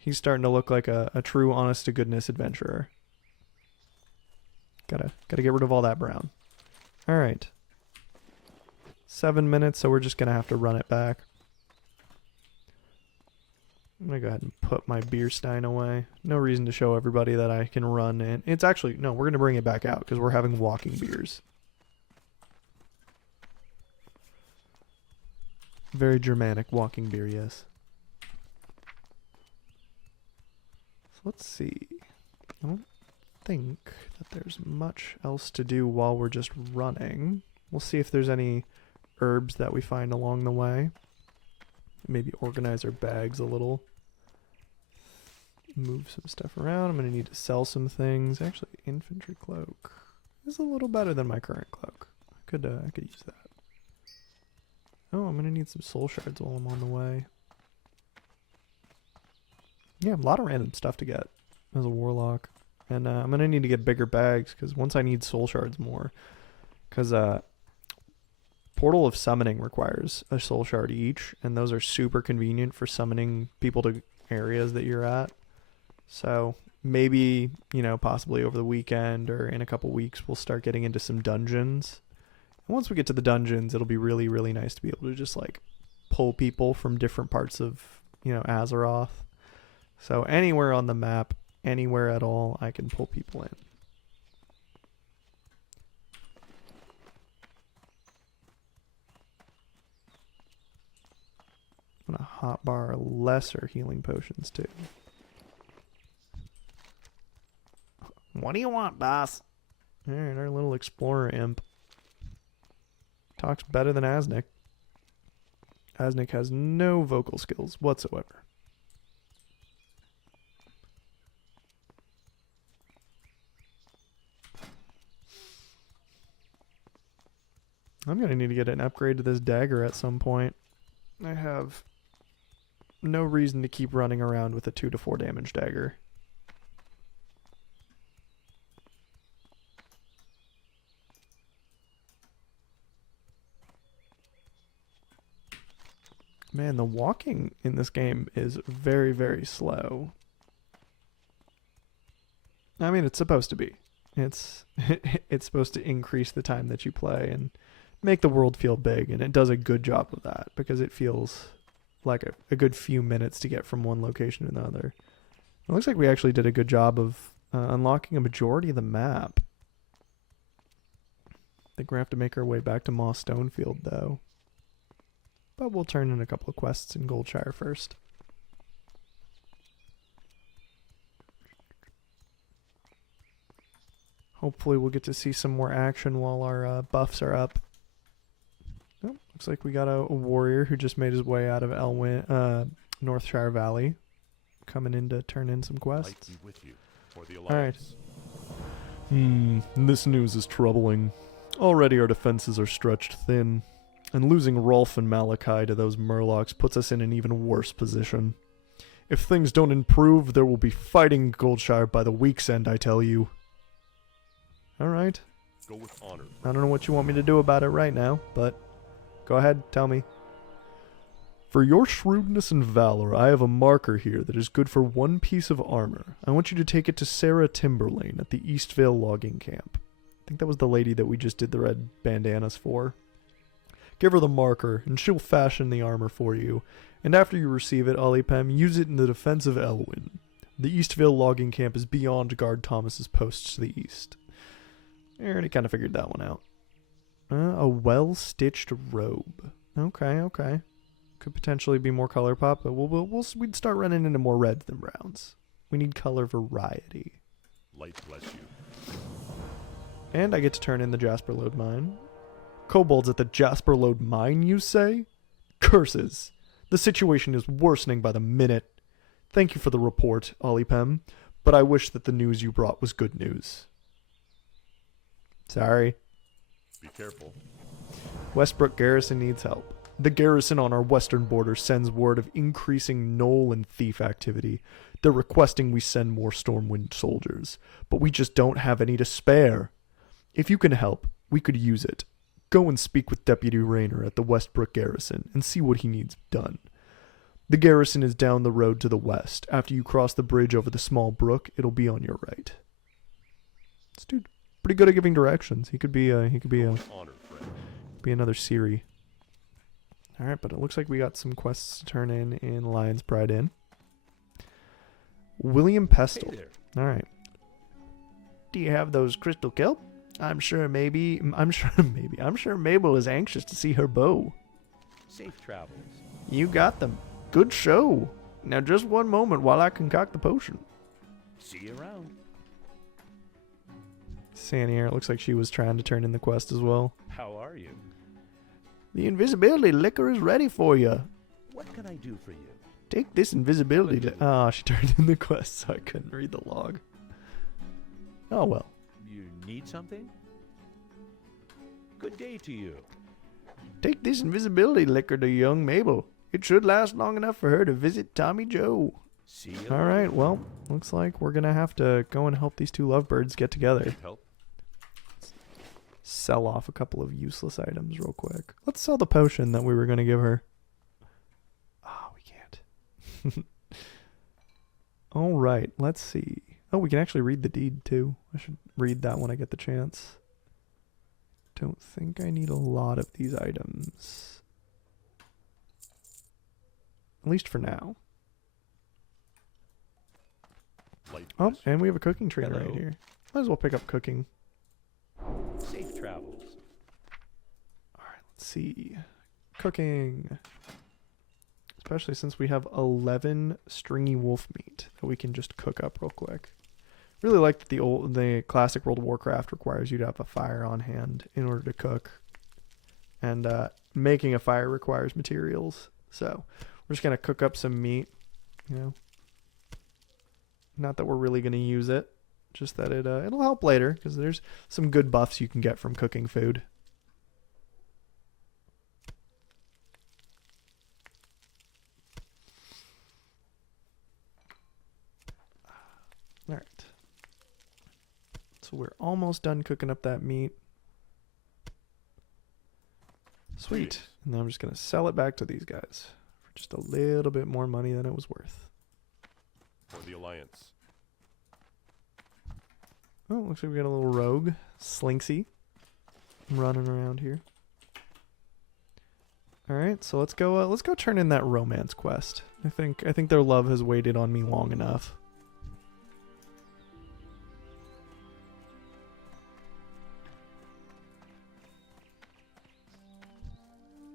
He's starting to look like a true honest to goodness adventurer. Gotta get rid of all that brown. Alright. 7 minutes, so we're just gonna have to run it back. I'm gonna go ahead and put my beer stein away. No reason to show everybody that I can run, and it's actually, no, we're gonna bring it back out because we're having walking beers. Very Germanic walking beer, yes. So let's see. I don't think that there's much else to do while we're just running. We'll see if there's any herbs that we find along the way. Maybe organize our bags a little. Move some stuff around. I'm going to need to sell some things. Actually, infantry cloak is a little better than my current cloak. I could use that. Oh, I'm going to need some soul shards while I'm on the way. Yeah, a lot of random stuff to get as a warlock. And I'm going to need to get bigger bags because once I need soul shards more. Because Portal of Summoning requires a soul shard each. And those are super convenient for summoning people to areas that you're at. So maybe, possibly over the weekend or in a couple weeks, we'll start getting into some dungeons. And once we get to the dungeons, it'll be really, really nice to be able to just like pull people from different parts of, Azeroth. So anywhere on the map, anywhere at all, I can pull people in. I'm going to hotbar lesser healing potions too. What do you want, boss? Alright, our little explorer imp. Talks better than Asnik. Asnik has no vocal skills whatsoever. I'm going to need to get an upgrade to this dagger at some point. I have no reason to keep running around with a 2 to 4 damage dagger. Man, the walking in this game is very, very slow. I mean, it's supposed to be. It's supposed to increase the time that you play and make the world feel big, and it does a good job of that because it feels like a good few minutes to get from one location to another. It looks like we actually did a good job of unlocking a majority of the map. I think we're going to have to make our way back to Moss Stonefield, though. But we'll turn in a couple of quests in Goldshire first. Hopefully we'll get to see some more action while our buffs are up. Oh, looks like we got a warrior who just made his way out of Northshire Valley. Coming in to turn in some Light quests. be with you for the Alright. Alliance. This news is troubling. Already our defenses are stretched thin, and losing Rolf and Malachi to those Murlocs puts us in an even worse position. If things don't improve, there will be fighting in Goldshire by the week's end, I tell you. Alright. Go with honor. I don't know what you want me to do about it right now, but go ahead, tell me. For your shrewdness and valor, I have a marker here that is good for 1 piece of armor. I want you to take it to Sarah Timberlane at the Eastvale logging camp. I think that was the lady that we just did the red bandanas for. Give her the marker, and she'll fashion the armor for you. And after you receive it, OllyPem, use it in the defense of Elwyn. The Eastvale logging camp is beyond Guard Thomas's posts to the east. I already kind of figured that one out. A well-stitched robe. Okay. Could potentially be more color pop, but we'd start running into more reds than browns. We need color variety. Light bless you. And I get to turn in the Jasper Lode Mine. Kobolds at the Jasper Lode Mine, you say? Curses! The situation is worsening by the minute. Thank you for the report, OllyPem, but I wish that the news you brought was good news. Sorry. Be careful. Westbrook Garrison needs help. The garrison on our western border sends word of increasing gnoll and thief activity. They're requesting we send more Stormwind soldiers, but we just don't have any to spare. If you can help, we could use it. Go and speak with Deputy Rayner at the Westbrook garrison and see what he needs done. The garrison is down the road to the west. After you cross the bridge over the small brook, it'll be on your right. This dude pretty good at giving directions. He could be Honor, friend. another Siri. All right, but it looks like we got some quests to turn in Lion's Pride Inn. William Pestle. Hey there. All right. Do you have those crystal kelp? I'm sure Mabel is anxious to see her bow. Safe travels. You got them. Good show. Now just one moment while I concoct the potion. See you around. Sandy here, it looks like she was trying to turn in the quest as well. How are you? The invisibility liquor is ready for you. What can I do for you? Take this invisibility. She turned in the quest, so I couldn't read the log. Oh well. You need something? Good day to you. Take this invisibility liquor to young Mabel. It should last long enough for her to visit Tommy Joe. See you. All right, well, looks like we're gonna have to go and help these two lovebirds get together. Help. Sell off a couple of useless items real quick. Let's sell the potion that we were gonna give her. Oh, we can't. All right, let's see. Oh, we can actually read the deed too. I should read that when I get the chance. Don't think I need a lot of these items. At least for now. Light Oh, bless you. and we have a cooking trainer right Hello. here. Might as well pick up cooking. Safe travels. Let's see. Cooking. Especially since we have 11 stringy wolf meat that we can just cook up real quick. Really like that the classic World of Warcraft requires you to have a fire on hand in order to cook. And making a fire requires materials. So we're just going to cook up some meat, you know. Not that we're really going to use it, just that it'll help later because there's some good buffs you can get from cooking food. All right. So we're almost done cooking up that meat. Sweet. And then I'm just going to sell it back to these guys for just a little bit more money than it was worth. For the Alliance. Oh, looks like we got a little rogue, Slinksy, running around here. All right, so let's go turn in that romance quest. I think their love has waited on me long enough.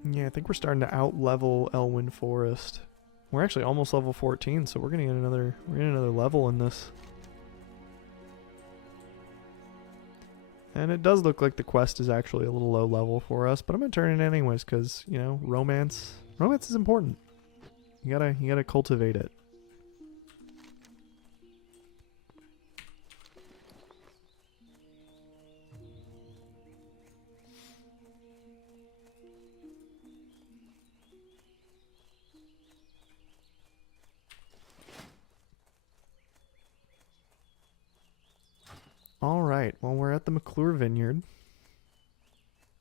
Yeah, I think we're starting to out-level Elwyn Forest. We're actually almost level 14, so we're gonna get another level in this. And it does look like the quest is actually a little low level for us, but I'm gonna turn it anyways because, you know, romance is important. You gotta cultivate it. All right, well, we're at the McClure Vineyard.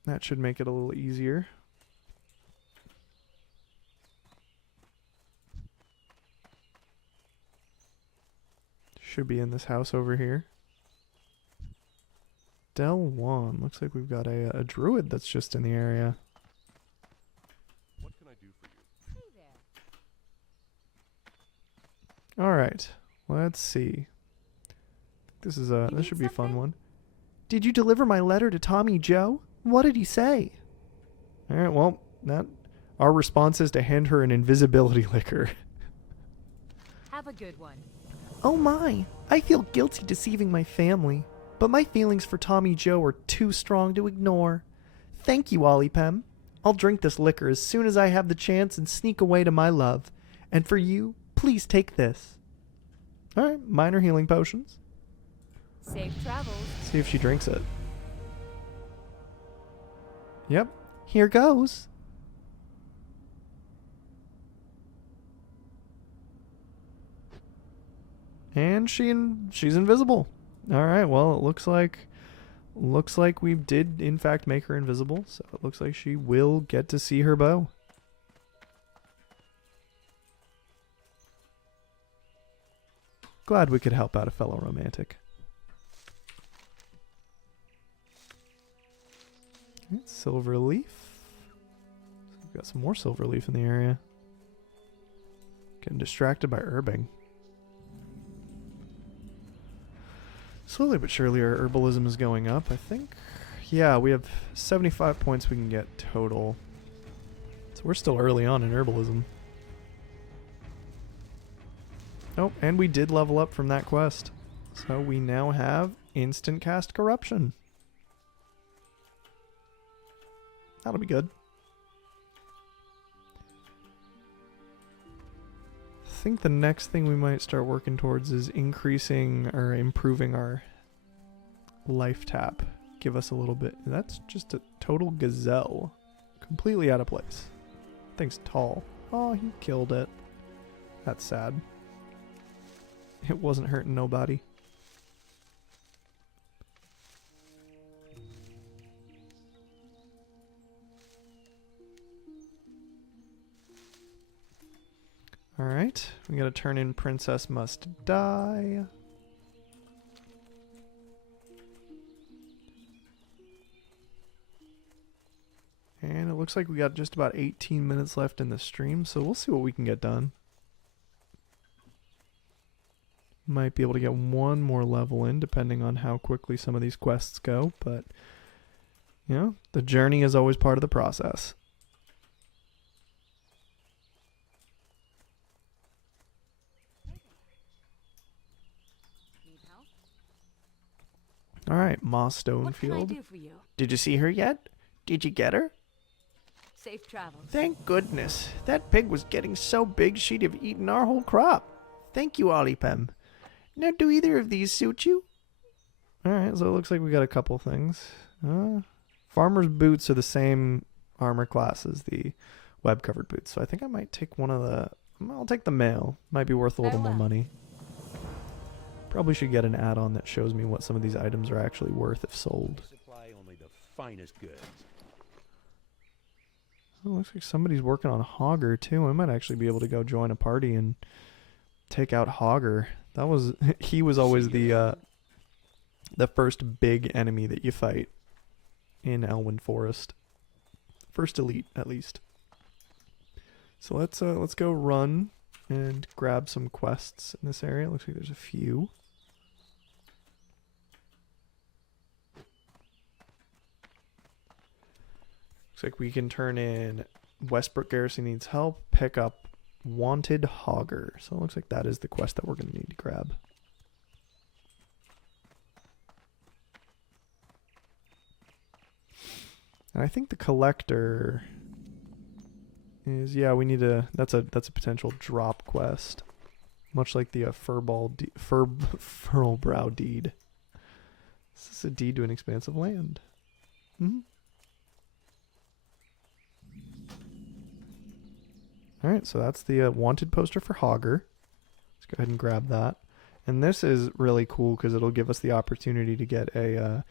That should make it a little easier. Should be in this house over here. Del 1. Looks like we've got a druid that's just in the area. What can I do for you? Hey there. Alright. Let's see. This is this need should be a fun something? one. Did you deliver my letter to Tommy Joe? What did he say? Alright, well, our response is to hand her an invisibility liquor. Have a good one. Oh my, I feel guilty deceiving my family, but my feelings for Tommy Joe are too strong to ignore. Thank you, OllyPem. I'll drink this liquor as soon as I have the chance and sneak away to my love. And for you, please take this. Alright, minor healing potions. Safe travels. See if she drinks it. Yep. Here goes. And she's invisible. All right. Well, it looks like we did in fact make her invisible. So it looks like she will get to see her bow. Glad we could help out a fellow romantic. Silver leaf. We've got some more silver leaf in the area. Getting distracted by herbing. Slowly but surely our herbalism is going up, I think. Yeah, we have 75 points we can get total. So we're still early on in herbalism. Oh, and we did level up from that quest. So we now have instant cast corruption. That'll be good. I think the next thing we might start working towards is increasing or improving our life tap. Give us a little bit. That's just a total gazelle. Completely out of place. Thing's tall. Oh, he killed it. That's sad. It wasn't hurting nobody. Alright, we gotta turn in Princess Must Die. And it looks like we got just about 18 minutes left in the stream, so we'll see what we can get done. Might be able to get one more level in, depending on how quickly some of these quests go, but, you know, the journey is always part of the process. Need help? Alright, Moss What can I Stonefield. do for you? Did you see her yet? Did you get her? Safe travels. Thank goodness. That pig was getting so big she'd have eaten our whole crop. Thank you, OllyPem. Now, do either of these suit you? Alright, so it looks like we got a couple things. Farmer's boots are the same armor class as the web-covered boots, so I think I might take one of the... I'll take the mail. Might be worth a little more Farewell. money. Probably should get an add-on that shows me what some of these items are actually worth if sold. Supply only the finest goods. Oh, looks like somebody's working on Hogger too. I might actually be able to go join a party and take out Hogger. That was he was always the first big enemy that you fight in Elwyn Forest. First elite, at least. So let's go run and grab some quests in this area. Looks like there's a few. Looks like we can turn in Westbrook Garrison needs help, pick up Wanted Hogger. So it looks like that is the quest that we're going to need to grab. And I think the collector is, yeah, we need a, that's a potential drop quest. Much like the Furlbrow deed. This is a deed to an expansive land. Mm-hmm. Alright, so that's the wanted poster for Hogger. Let's go ahead and grab that. And this is really cool because it'll give us the opportunity to get a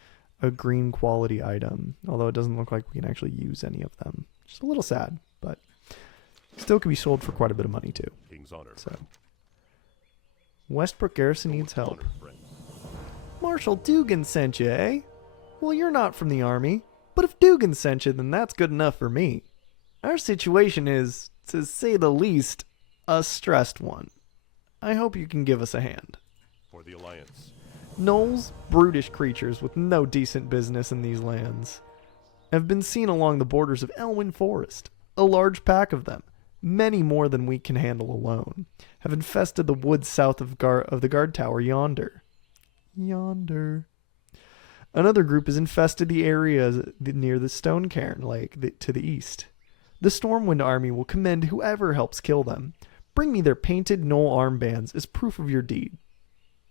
green quality item. Although it doesn't look like we can actually use any of them. Just a little sad, but still can be sold for quite a bit of money too. King's honor. So Westbrook Garrison needs help. Honor, friend. Marshal Dugan sent you, eh? Well, you're not from the army, but if Dugan sent you, then that's good enough for me. Our situation is, to say the least, a stressed one. I hope you can give us a hand. For the Alliance. Gnolls, brutish creatures with no decent business in these lands, have been seen along the borders of Elwyn Forest. A large pack of them, many more than we can handle alone, have infested the woods south of the guard tower yonder. Another group has infested the area near the Stone Cairn Lake to the east. The Stormwind army will commend whoever helps kill them. Bring me their painted gnoll armbands as proof of your deed.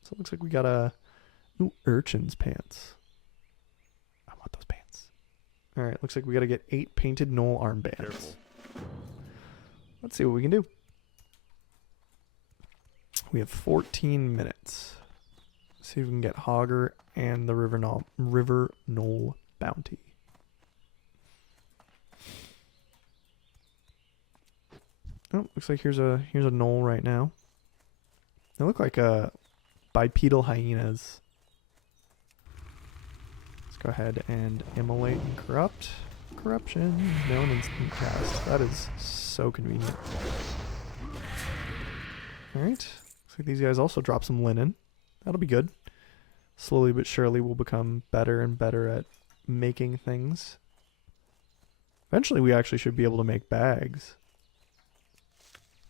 So it looks like we got a... Ooh, urchin's pants. I want those pants. Alright, looks like we got to get 8 painted gnoll armbands. Careful. Let's see what we can do. We have 14 minutes. See if we can get Hogger and the River Knoll bounty. Oh, looks like here's a knoll right now. They look like bipedal hyenas. Let's go ahead and immolate and corrupt. Corruption. No, an instant cast. That is so convenient. Alright. Looks like these guys also drop some linen. That'll be good. Slowly but surely we'll become better and better at making things. Eventually we actually should be able to make bags.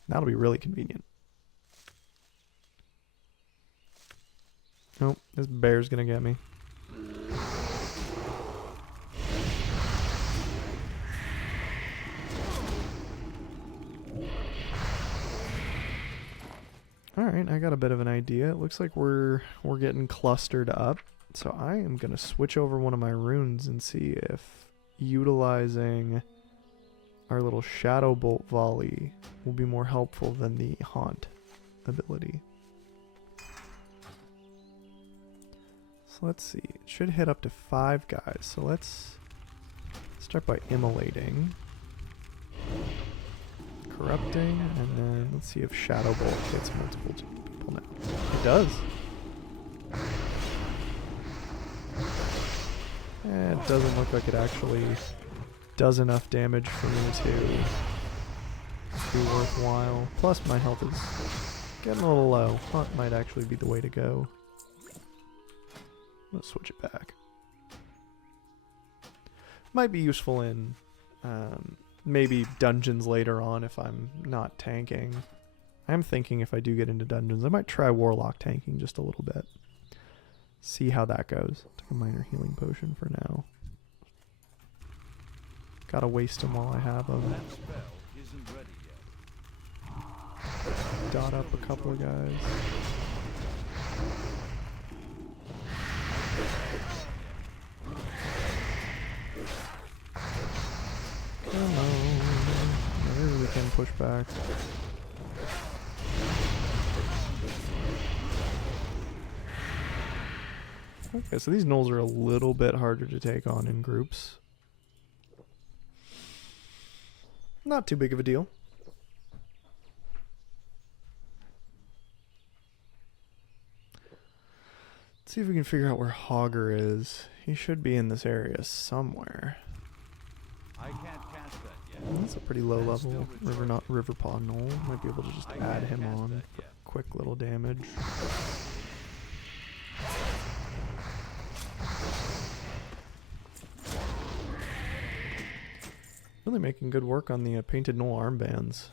That'll be really convenient. Nope, this bear's gonna get me. Alright, I got a bit of an idea. It looks like we're getting clustered up. So I am gonna switch over one of my runes and see if utilizing our little Shadow Bolt volley will be more helpful than the Haunt ability. So let's see. It should hit up to 5 guys. So let's start by immolating, corrupting, and then let's see if Shadow Bolt hits multiple people now. It does. It doesn't look like it actually does enough damage for me to be worthwhile. Plus my health is getting a little low. Haunt might actually be the way to go. Let's switch it back. Might be useful in maybe dungeons later on if I'm not tanking. I'm thinking if I do get into dungeons, I might try Warlock tanking just a little bit. See how that goes. Take a minor healing potion for now. Gotta waste them while I have them. That spell isn't ready yet. Dot up a couple of guys. Come on. Maybe we can push back. Okay, so these gnolls are a little bit harder to take on in groups. Not too big of a deal. Let's see if we can figure out where Hogger is. He should be in this area somewhere. I can't cast that yet. That's a pretty low level Riverpaw Gnoll. Might be able to just I add can't him cast on that for yet. quick little damage. Really making good work on the painted gnoll armbands.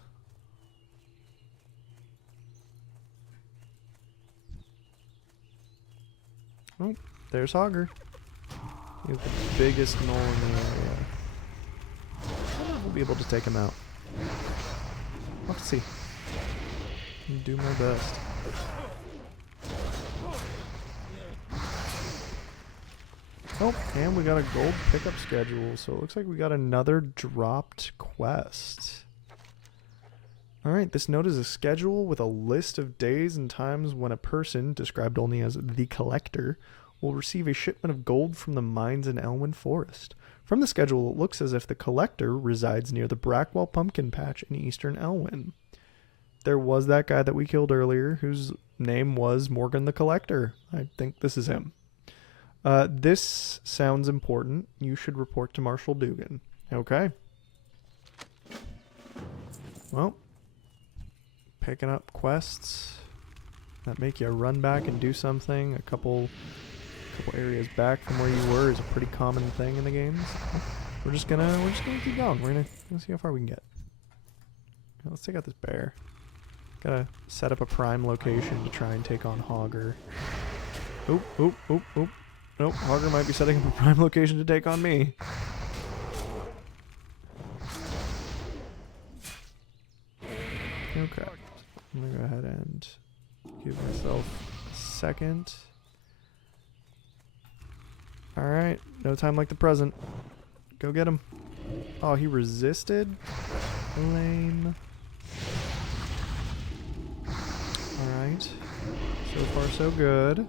Oh, there's Hogger. He's the biggest gnoll in the area. I wonder if we'll be able to take him out. Let's see. I'll do my best. Oh, and we got a gold pickup schedule, so it looks like we got another dropped quest. Alright, this note is a schedule with a list of days and times when a person, described only as the Collector, will receive a shipment of gold from the mines in Elwyn Forest. From the schedule, it looks as if the Collector resides near the Brackwell Pumpkin Patch in eastern Elwyn. There was that guy that we killed earlier who's name was Morgan the Collector. I think this is him. This sounds important. You should report to Marshal Dugan. Okay. Well, picking up quests that make you run back and do something a couple areas back from where you were is a pretty common thing in the games. We're just gonna keep going. We're gonna see how far we can get. Okay, let's take out this bear. Gotta set up a prime location to try and take on Hogger. Oop, oop, oop, oop. Nope, Hogger might be setting up a prime location to take on me. Okay. I'm gonna go ahead and give myself a second. Alright, no time like the present. Go get him. Oh, he resisted? Lame. Alright. So far so good.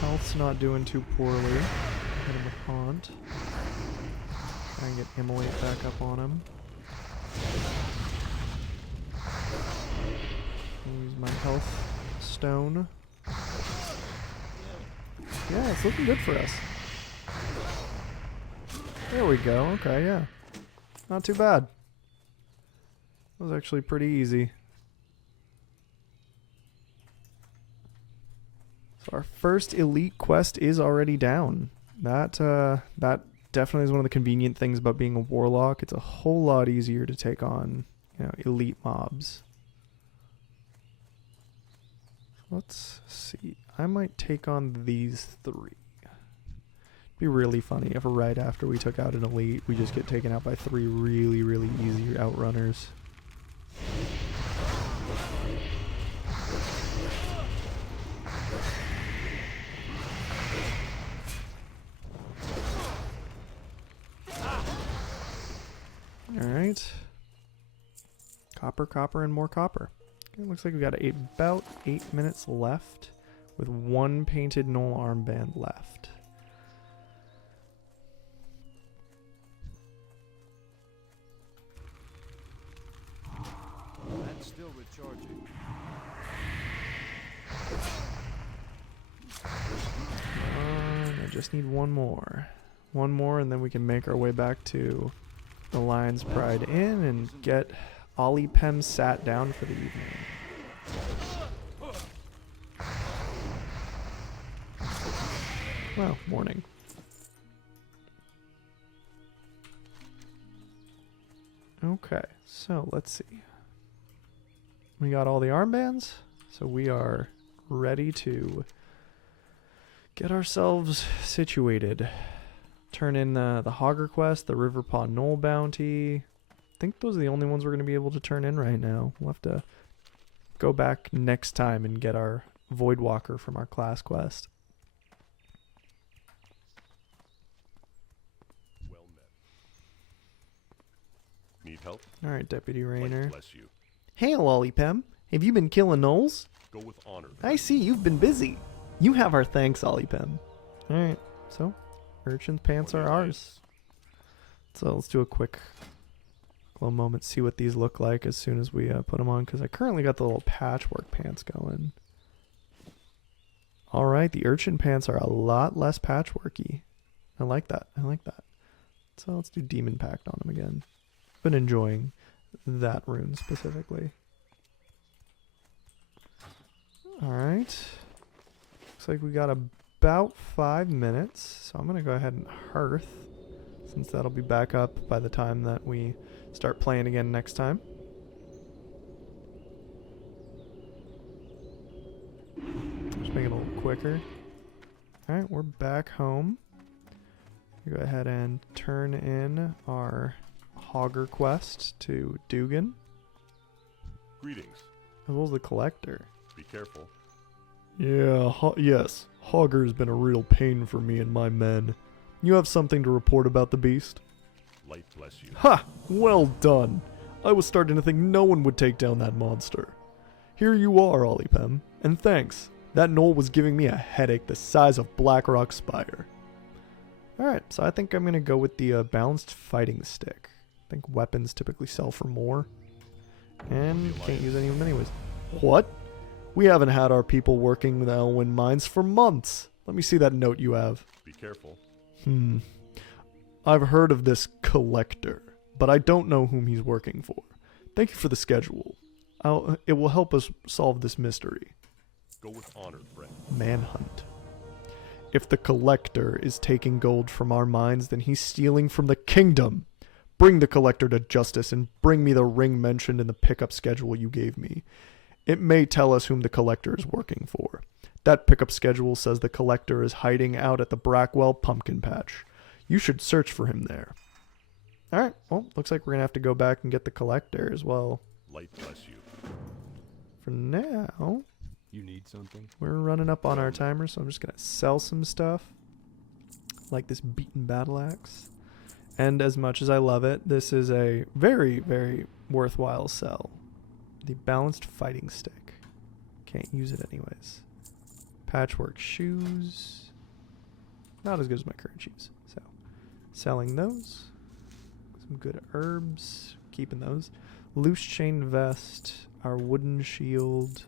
Health's not doing too poorly. Hit him with Haunt. Try and get Immolate back up on him. Use my health stone. Yeah, it's looking good for us. There we go. Okay, yeah. Not too bad. That was actually pretty easy. So our first elite quest is already down. That definitely is one of the convenient things about being a warlock. It's a whole lot easier to take on, elite mobs. Let's see. I might take on these 3. It'd be really funny if right after we took out an elite, we just get taken out by 3 really, really easy outrunners. Alright. Copper, copper, and more copper. It looks like we got about 8 minutes left with 1 painted Knoll armband left. That's still recharging. I just need one more. One more, and then we can make our way back to the Lion's Pride Inn and get OllyPem sat down for the evening. Well, morning. Okay, so let's see. We got all the armbands, so we are ready to get ourselves situated. Turn in the Hogger quest, the Riverpaw Knoll bounty. I think those are the only ones we're going to be able to turn in right now. We'll have to go back next time and get our Voidwalker from our class quest. Well met. Need help? Alright, Deputy Light Rainer. bless you. Hail, OllyPem. Have you been killing gnolls? Go with honor. I see you've been busy. You have our thanks, OllyPem. Alright, so Urchin's pants are ours. So let's do a quick little moment, see what these look like as soon as we put them on, because I currently got the little patchwork pants going. Alright, the Urchin pants are a lot less patchworky. I like that. I like that. So let's do Demon Pact on them again. Been enjoying that rune specifically. Alright. Looks like we got about 5 minutes, so I'm going to go ahead and hearth, since that'll be back up by the time that we start playing again next time. Just make it a little quicker. Alright, we're back home. Go ahead and turn in our Hogger quest to Dugan, Greetings. as well as the Collector. Be careful. Yeah, yes. Hogger's been a real pain for me and my men. You have something to report about the beast? Light bless you. Ha! Well done. I was starting to think no one would take down that monster. Here you are, OllyPem, and thanks. That gnoll was giving me a headache the size of Blackrock Spire. Alright, so I think I'm going to go with the balanced fighting stick. I think weapons typically sell for more. And can't use any of them anyways. What? We haven't had our people working with Elwyn mines for months. Let me see that note you have. Be careful. I've heard of this collector, but I don't know whom he's working for. Thank you for the schedule. It will help us solve this mystery. Go with honor, friend. Manhunt. If the collector is taking gold from our mines, then he's stealing from the kingdom. Bring the collector to justice and bring me the ring mentioned in the pickup schedule you gave me. It may tell us whom the collector is working for. That pickup schedule says the collector is hiding out at the Brackwell pumpkin patch. You should search for him there. Alright, well, looks like we're going to have to go back and get the collector as well. Light bless you. For now, You need something? we're running up on our timer, so I'm just going to sell some stuff. Like this beaten battle axe. And as much as I love it, this is a very, very worthwhile sell. The balanced fighting stick. Can't use it anyways. Patchwork shoes. Not as good as my current shoes. So, selling those. Some good herbs. Keeping those. Loose chain vest. Our wooden shield.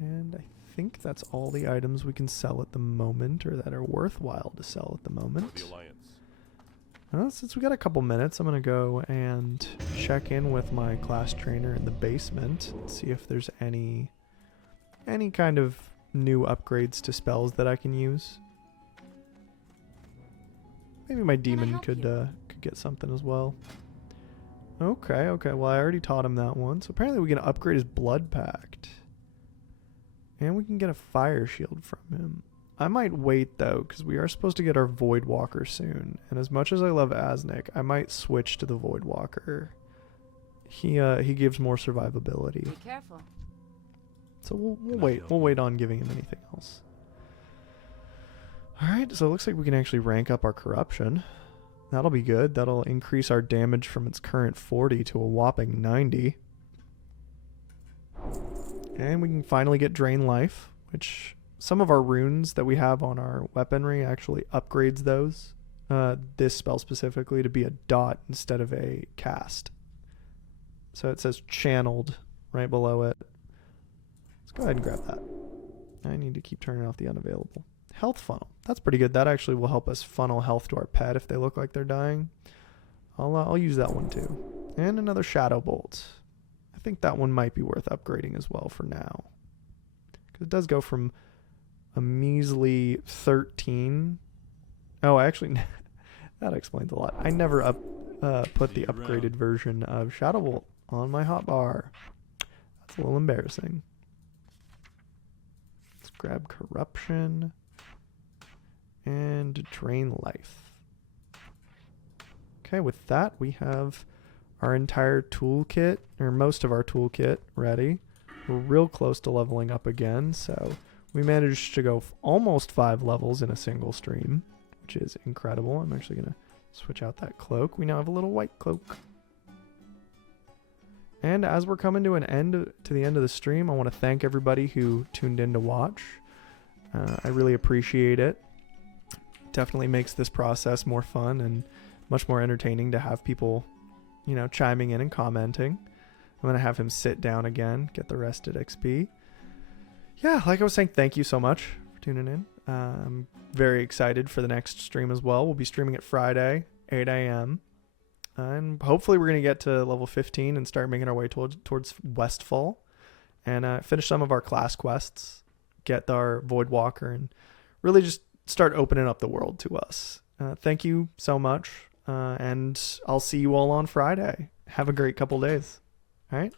And I think that's all the items we can sell at the moment, or that are worthwhile to sell at the moment. The Alliance. Since we got a couple minutes, I'm going to go and check in with my class trainer in the basement and see if there's any kind of new upgrades to spells that I can use. Maybe my demon help could you? get something as well. Okay. Well, I already taught him that one. So apparently we can upgrade his blood pact. And we can get a fire shield from him. I might wait though, because we are supposed to get our Void Walker soon. And as much as I love Asnik, I might switch to the Void Walker. He gives more survivability. Be careful. So we'll Can I wait. help We'll you? wait on giving him anything else. Alright, so it looks like we can actually rank up our corruption. That'll be good. That'll increase our damage from its current 40 to a whopping 90. And we can finally get Drain Life, which some of our runes that we have on our weaponry actually upgrades those. This spell specifically to be a dot instead of a cast. So it says channeled right below it. Let's go ahead and grab that. I need to keep turning off the unavailable. Health funnel. That's pretty good. That actually will help us funnel health to our pet if they look like they're dying. I'll use that one too. And another Shadow Bolt. I think that one might be worth upgrading as well for now. Because it does go from a measly 13. Oh, actually, that explains a lot. I never put the upgraded version of Shadow Bolt on my hotbar. That's a little embarrassing. Let's grab Corruption and Drain Life. Okay, with that, we have our entire toolkit, or most of our toolkit, ready. We're real close to leveling up again, so we managed to go almost 5 levels in a single stream, which is incredible. I'm actually going to switch out that cloak. We now have a little white cloak. And as we're coming to the end of the stream, I want to thank everybody who tuned in to watch. I really appreciate it. Definitely makes this process more fun and much more entertaining to have people, chiming in and commenting. I'm going to have him sit down again, get the rested XP. Yeah, like I was saying, thank you so much for tuning in. I'm very excited for the next stream as well. We'll be streaming it Friday, 8 a.m. And hopefully we're going to get to level 15 and start making our way towards Westfall. And finish some of our class quests, get our Void Walker, and really just start opening up the world to us. Thank you so much. And I'll see you all on Friday. Have a great couple days. All right.